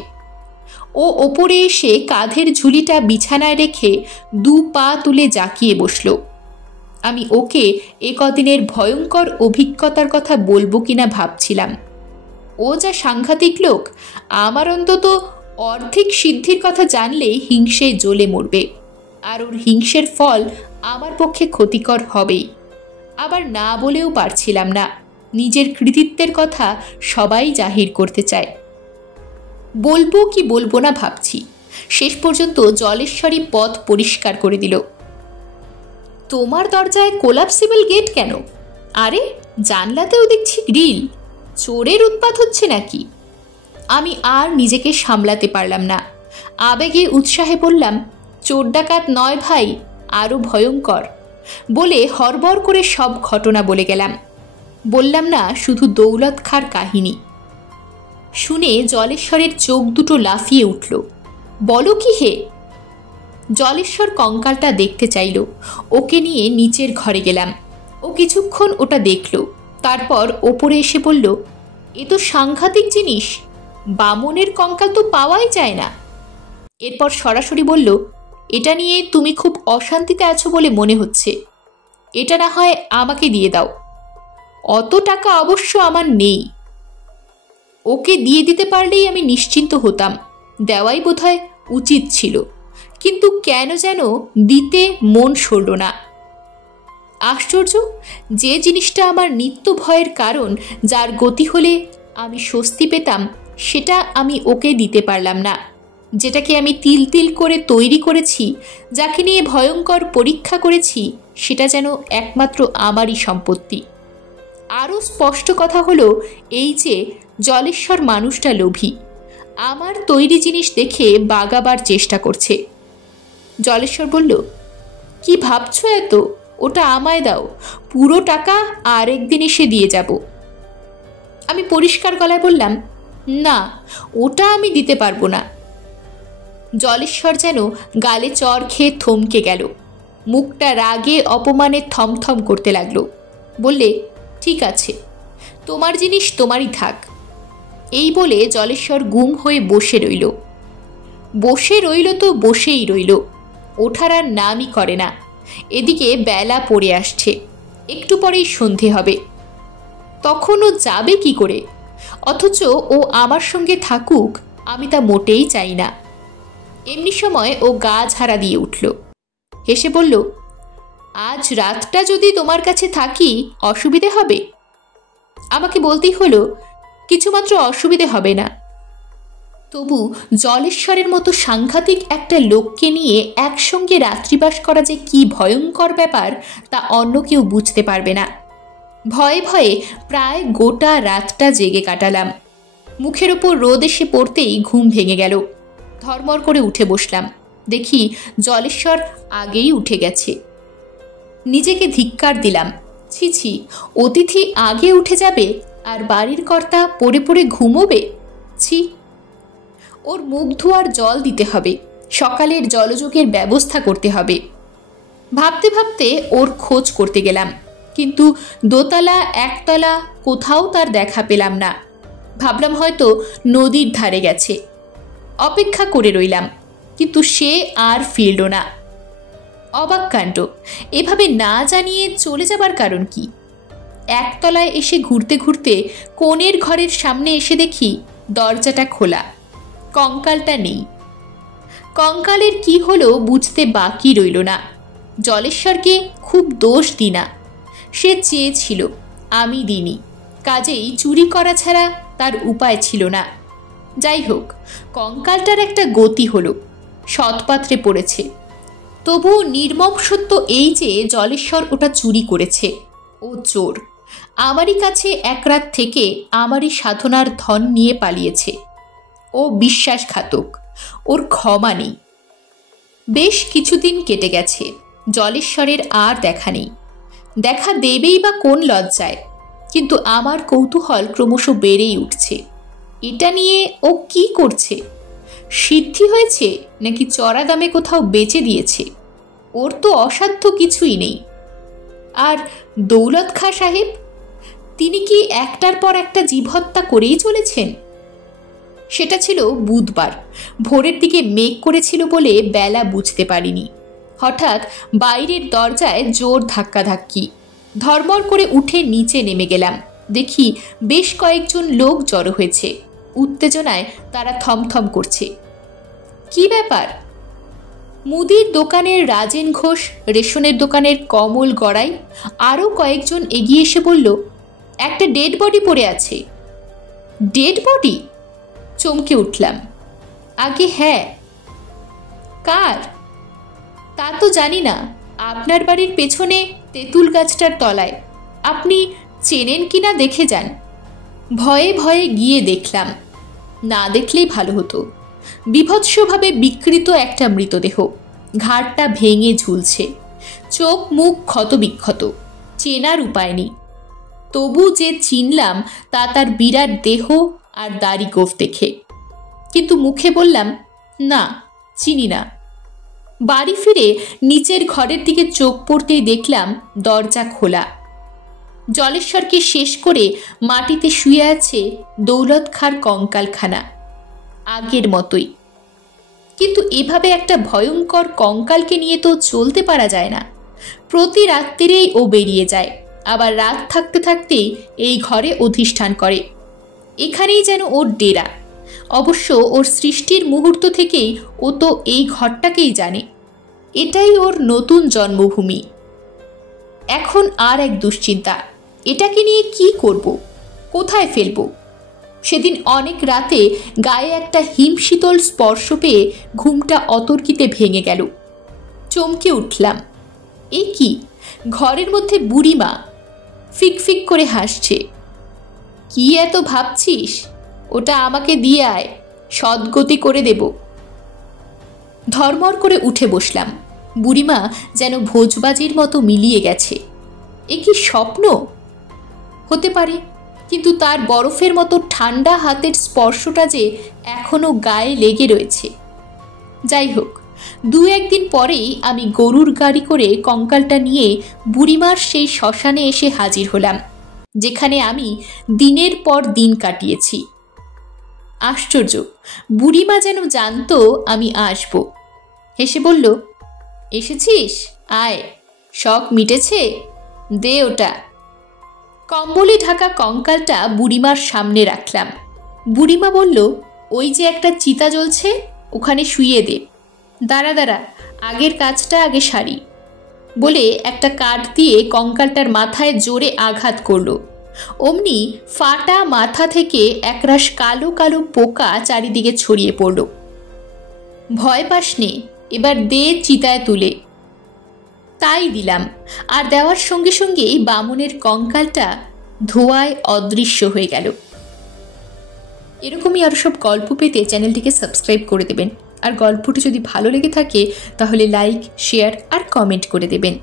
ও ওপরে এসে কাঁধের ঝুলিটা বিছানায় রেখে দু পা তুলে জাঁকিয়ে বসল। আমি ওকে এ কদিনের ভয়ঙ্কর অভিজ্ঞতার কথা বলবো কিনা ভাবছিলাম। ও যা সাংঘাতিক লোক, আমার অন্তত অর্ধেক সিদ্ধির কথা জানলে হিংসে জ্বলে মরবে, আর ওর হিংসের ফল আমার পক্ষে ক্ষতিকর হবেই। আবার না বলেও পারছিলাম না। নিজের কৃতিত্বের কথা সবাই জাহির করতে চায়। বলবো কি বলবো না ভাবছি। শেষ পর্যন্ত জলেশ্বরী পথ পরিষ্কার করে দিল। তোমার দরজায় কোলাপসিবল গেট কেন? আরে জানলাতেও দেখছি গ্রিল। চোরের উৎপাত হচ্ছে নাকি? আমি আর নিজেকে সামলাতে পারলাম না। আবেগে উৎসাহে বললাম, চোর ডাকাত নয় ভাই, আরও ভয়ঙ্কর। বলে হড়বড় করে সব ঘটনা বলে গেলাম। বললাম না শুধু দৌলত খাঁর কাহিনী। শুনে জলেশ্বরের চোখ দুটো লাফিয়ে উঠল। বলো কি হে? জলেশ্বর কঙ্কালটা দেখতে চাইল। ওকে নিয়ে নিচের ঘরে গেলাম। ও কিছুক্ষণ ওটা দেখল, তারপর ওপরে এসে বলল, এ তো সাংঘাতিক জিনিস, বামনের কঙ্কাল তো পাওয়াই যায় না। এরপর সরাসরি বলল, এটা নিয়ে তুমি খুব অশান্তিতে আছো বলে মনে হচ্ছে, এটা না হয় আমাকে দিয়ে দাও। অত টাকা অবশ্য আমার নেই। ওকে দিয়ে দিতে পারলেই আমি নিশ্চিন্ত হতাম, দেওয়াই বোধহয় উচিত ছিল, কিন্তু কেন যেন দিতে মন সরল না। আশ্চর্য, যে জিনিসটা আমার নিত্য ভয়ের কারণ, যার গতি হলে আমি স্বস্তি পেতাম, সেটা আমি ওকে দিতে পারলাম না। যেটাকে আমি তিল তিল করে তৈরি করেছি, যাকে নিয়ে ভয়ঙ্কর পরীক্ষা করেছি, সেটা যেন একমাত্র আমারই সম্পত্তি। আরও স্পষ্ট কথা হলো এই যে জলেশ্বর মানুষটা লোভী, আমার তৈরি জিনিস দেখে বাগাবার চেষ্টা করছে। জলেশ্বর বলল, কি ভাবছো এত? ওটা আমায় দাও, পুরো টাকা আর একদিন এসে দিয়ে যাব। আমি পরিষ্কার গলায় বললাম, না, ওটা আমি দিতে পারবো না। জলেশ্বর যেন গালে চর খেয়ে থমকে গেল, মুখটা রাগে অপমানে থমথম করতে লাগলো। বললে, ঠিক আছে, তোমার জিনিস তোমারই থাক। এই বলে জলেশ্বর গুম হয়ে বসে রইল। বসে রইল তো বসেই রইল, ওঠার আর নামই করে না। এদিকে বেলা পড়ে আসছে, একটু পরেই সন্ধে হবে। তখন ও যাবে কি করে? অথচ ও আমার সঙ্গে থাকুক আমি তা মোটেই চাই না। এমনি সময় ও গা ঝাড়া দিয়ে উঠল, হেসে বলল, আজ রাতটা যদি তোমার কাছে থাকি অসুবিধে হবে? আমাকে বলতেই হলো, কিছুমাত্র অসুবিধে হবে না। তবু জলেশ্বরের মতো সাংঘাতিক একটা লোককে নিয়ে একসঙ্গে রাত্রিবাস করা যে কি ভয়ঙ্কর ব্যাপার, তা অন্য কেউ বুঝতে পারবে না। ভয়ে ভয়ে প্রায় গোটা রাতটা জেগে কাটালাম। মুখের ওপর রোদ এসে পড়তেই ঘুম ভেঙে গেল। ধর্মর করে উঠে বসলাম, দেখি জলেশ্বর আগেই উঠে গেছে। নিজেকে ধিক্কার দিলাম। ছি ছি, অতিথি আগে উঠে যাবে আর বাড়ির কর্তা পড়ে পড়ে ঘুমোবে? ছি! ওর মুখ ধোয়ার জল দিতে হবে, সকালের জলযোগের ব্যবস্থা করতে হবে। ভাবতে ভাবতে ওর খোঁজ করতে গেলাম, কিন্তু দোতলা একতলা কোথাও তার দেখা পেলাম না। ভাবলাম হয়তো নদীর ধারে গেছে। অপেক্ষা করে রইলাম, কিন্তু সে আর ফিরল না। অবাক কাণ্ড, এভাবে না জানিয়ে চলে যাবার কারণ কি? একতলায় এসে ঘুরতে ঘুরতে কোণের ঘরের সামনে এসে দেখি দরজাটা খোলা, কঙ্কালটা নেই। কঙ্কালের কি হলো বুঝতে বাকি রইল না। জলেশ্বরকে খুব দোষ দিই না, সে চেয়েছিল, আমি দিইনি, কাজেই চুরি করা ছাড়া তার উপায় ছিল না। যাই হোক, কঙ্কালটার একটা গতি হলো, সৎপাত্রে পড়েছে। তবু নির্মম সত্য এই যে জলেশ্বর ওটা চুরি করেছে। ও চোর, আমারই কাছে এক রাত থেকে আমারই সাধনার ধন নিয়ে পালিয়েছে। ও বিশ্বাসঘাতক, ওর ক্ষমা নেই। বেশ কিছুদিন কেটে গেছে, জলেশ্বরের আর দেখা নেই। দেখা দেবেই বা কোন লজ্জায়, কিন্তু আমার কৌতূহল ক্রমশ বেড়েই উঠছে। এটা নিয়ে ও কি করছে? সিদ্ধি হয়েছে নাকি চড়া দামে কোথাও বেচে দিয়েছে? ওর তো অসাধ্য কিছুই নেই। আর দৌলত খাঁ সাহেব, তিনি কি একটার পর একটা জীব হত্যা করেই চলেছেন? সেটা ছিল বুধবার, ভোরের দিকে মেঘ করেছিল বলে বেলা বুঝতে পারিনি। হঠাৎ বাইরের দরজায় জোর ধাক্কাধাক্কি। ধর্মর করে উঠে নিচে নেমে গেলাম, দেখি বেশ কয়েকজন লোক জড়ো হয়েছে। উত্তেজনায় তারা থমথম করছে। কি ব্যাপার? মুদির দোকানের রাজেন ঘোষ, রেশনের দোকানের কমল গড়াই, আরও কয়েকজন এগিয়ে এসে বলল, একটা ডেড বডি পড়ে আছে। Dead body? চমকে উঠলাম। আগে হ্যাঁ। কার? তা তো জানি না, আপনার বাড়ির পেছনে তেঁতুল গাছটার তলায়। আপনি চেনেন কিনা দেখে যান। ভয়ে ভয়ে গিয়ে দেখলাম, না দেখলেই ভালো হতো। বিভৎসভাবে বিকৃত একটা মৃতদেহ, ঘাড়টা ভেঙে ঝুলছে, চোখ মুখ ক্ষতবিক্ষত, চেনার উপায় নেই। তবু যে চিনলাম তা তার বিরাট দেহ আর দাড়ি গোঁফ দেখে, কিন্তু মুখে বললাম না, চিনি না। বাড়ি ফিরে নিচের ঘরের দিকে চোখ পড়তেই দেখলাম দরজা খোলা। জলেশ্বরকে শেষ করে মাটিতে শুয়ে আছে দৌলত খাঁর কঙ্কালখানা, আগের মতোই। কিন্তু এভাবে একটা ভয়ঙ্কর কঙ্কালকে নিয়ে তো চলতে পারা যায় না। প্রতি রাত্রিরেই ও বেরিয়ে যায়, আবার রাত থাকতে থাকতেই এই ঘরে অধিষ্ঠান করে। এখানেই যেন ওর ডেরা। অবশ্য ওর সৃষ্টির মুহূর্ত থেকেই ও তো এই ঘরটাকেই জানে, এটাই ওর নতুন জন্মভূমি। এখন আর এক দুশ্চিন্তা, এটাকে নিয়ে কি করব, কোথায় ফেলব। সেদিন অনেক রাতে গায়ে একটা হিমশীতল স্পর্শ পেয়ে ঘুমটা অতর্কিতে ভেঙে গেল। চমকে উঠলাম, এ কি, ঘরের মধ্যে বুড়িমা ফিকফিক করে হাসছে। কি এত ভাবছিস, ওটা আমাকে দিয়ে আয়, সদ্গতি করে দেব। ধর্মর করে উঠে বসলাম। বুড়িমা যেন ভোজবাজির মতো মিলিয়ে গেছে। এ কি স্বপ্ন? হতে পারে, কিন্তু তার বরফের মতো ঠান্ডা হাতের স্পর্শটা যে এখনো গায়ে লেগে রয়েছে। যাই হোক, দু একদিন পরেই আমি গরুর গাড়ি করে কঙ্কালটা নিয়ে বুড়িমার সেই শ্মশানে এসে হাজির হলাম, যেখানে আমি দিনের পর দিন কাটিয়েছি। আশ্চর্য, বুড়িমা যেন জানতো আমি আসব। হেসে বলল, এসেছিস, আয়, শখ মিটেছে, দে ওটা। কম্বলে ঢাকা কঙ্কালটা বুড়িমার সামনে রাখলাম। বুড়িমা বলল, ওই যে একটা চিতা জ্বলছে, ওখানে শুইয়ে দে। দাঁড়া দাঁড়া, আগের কাজটা আগে সারি বলে একটা কাঠ দিয়ে কঙ্কালটার মাথায় জোরে আঘাত করল। অমনি ফাটা মাথা থেকে একরাশ কালো কালো পোকা চারিদিকে ছড়িয়ে পড়ল। ভয় পাস নে, এবার দে চিতায় তুলে। তাই দিলাম, আর দেওয়ার সঙ্গে সঙ্গেই বামুনের কঙ্কালটা ধোঁয়ায় অদৃশ্য হয়ে গেল। এরকমই আরও সব গল্প পেতে চ্যানেলটিকে সাবস্ক্রাইব করে দেবেন, আর গল্পটি যদি ভালো লেগে থাকে তাহলে লাইক, শেয়ার আর কমেন্ট করে দেবেন।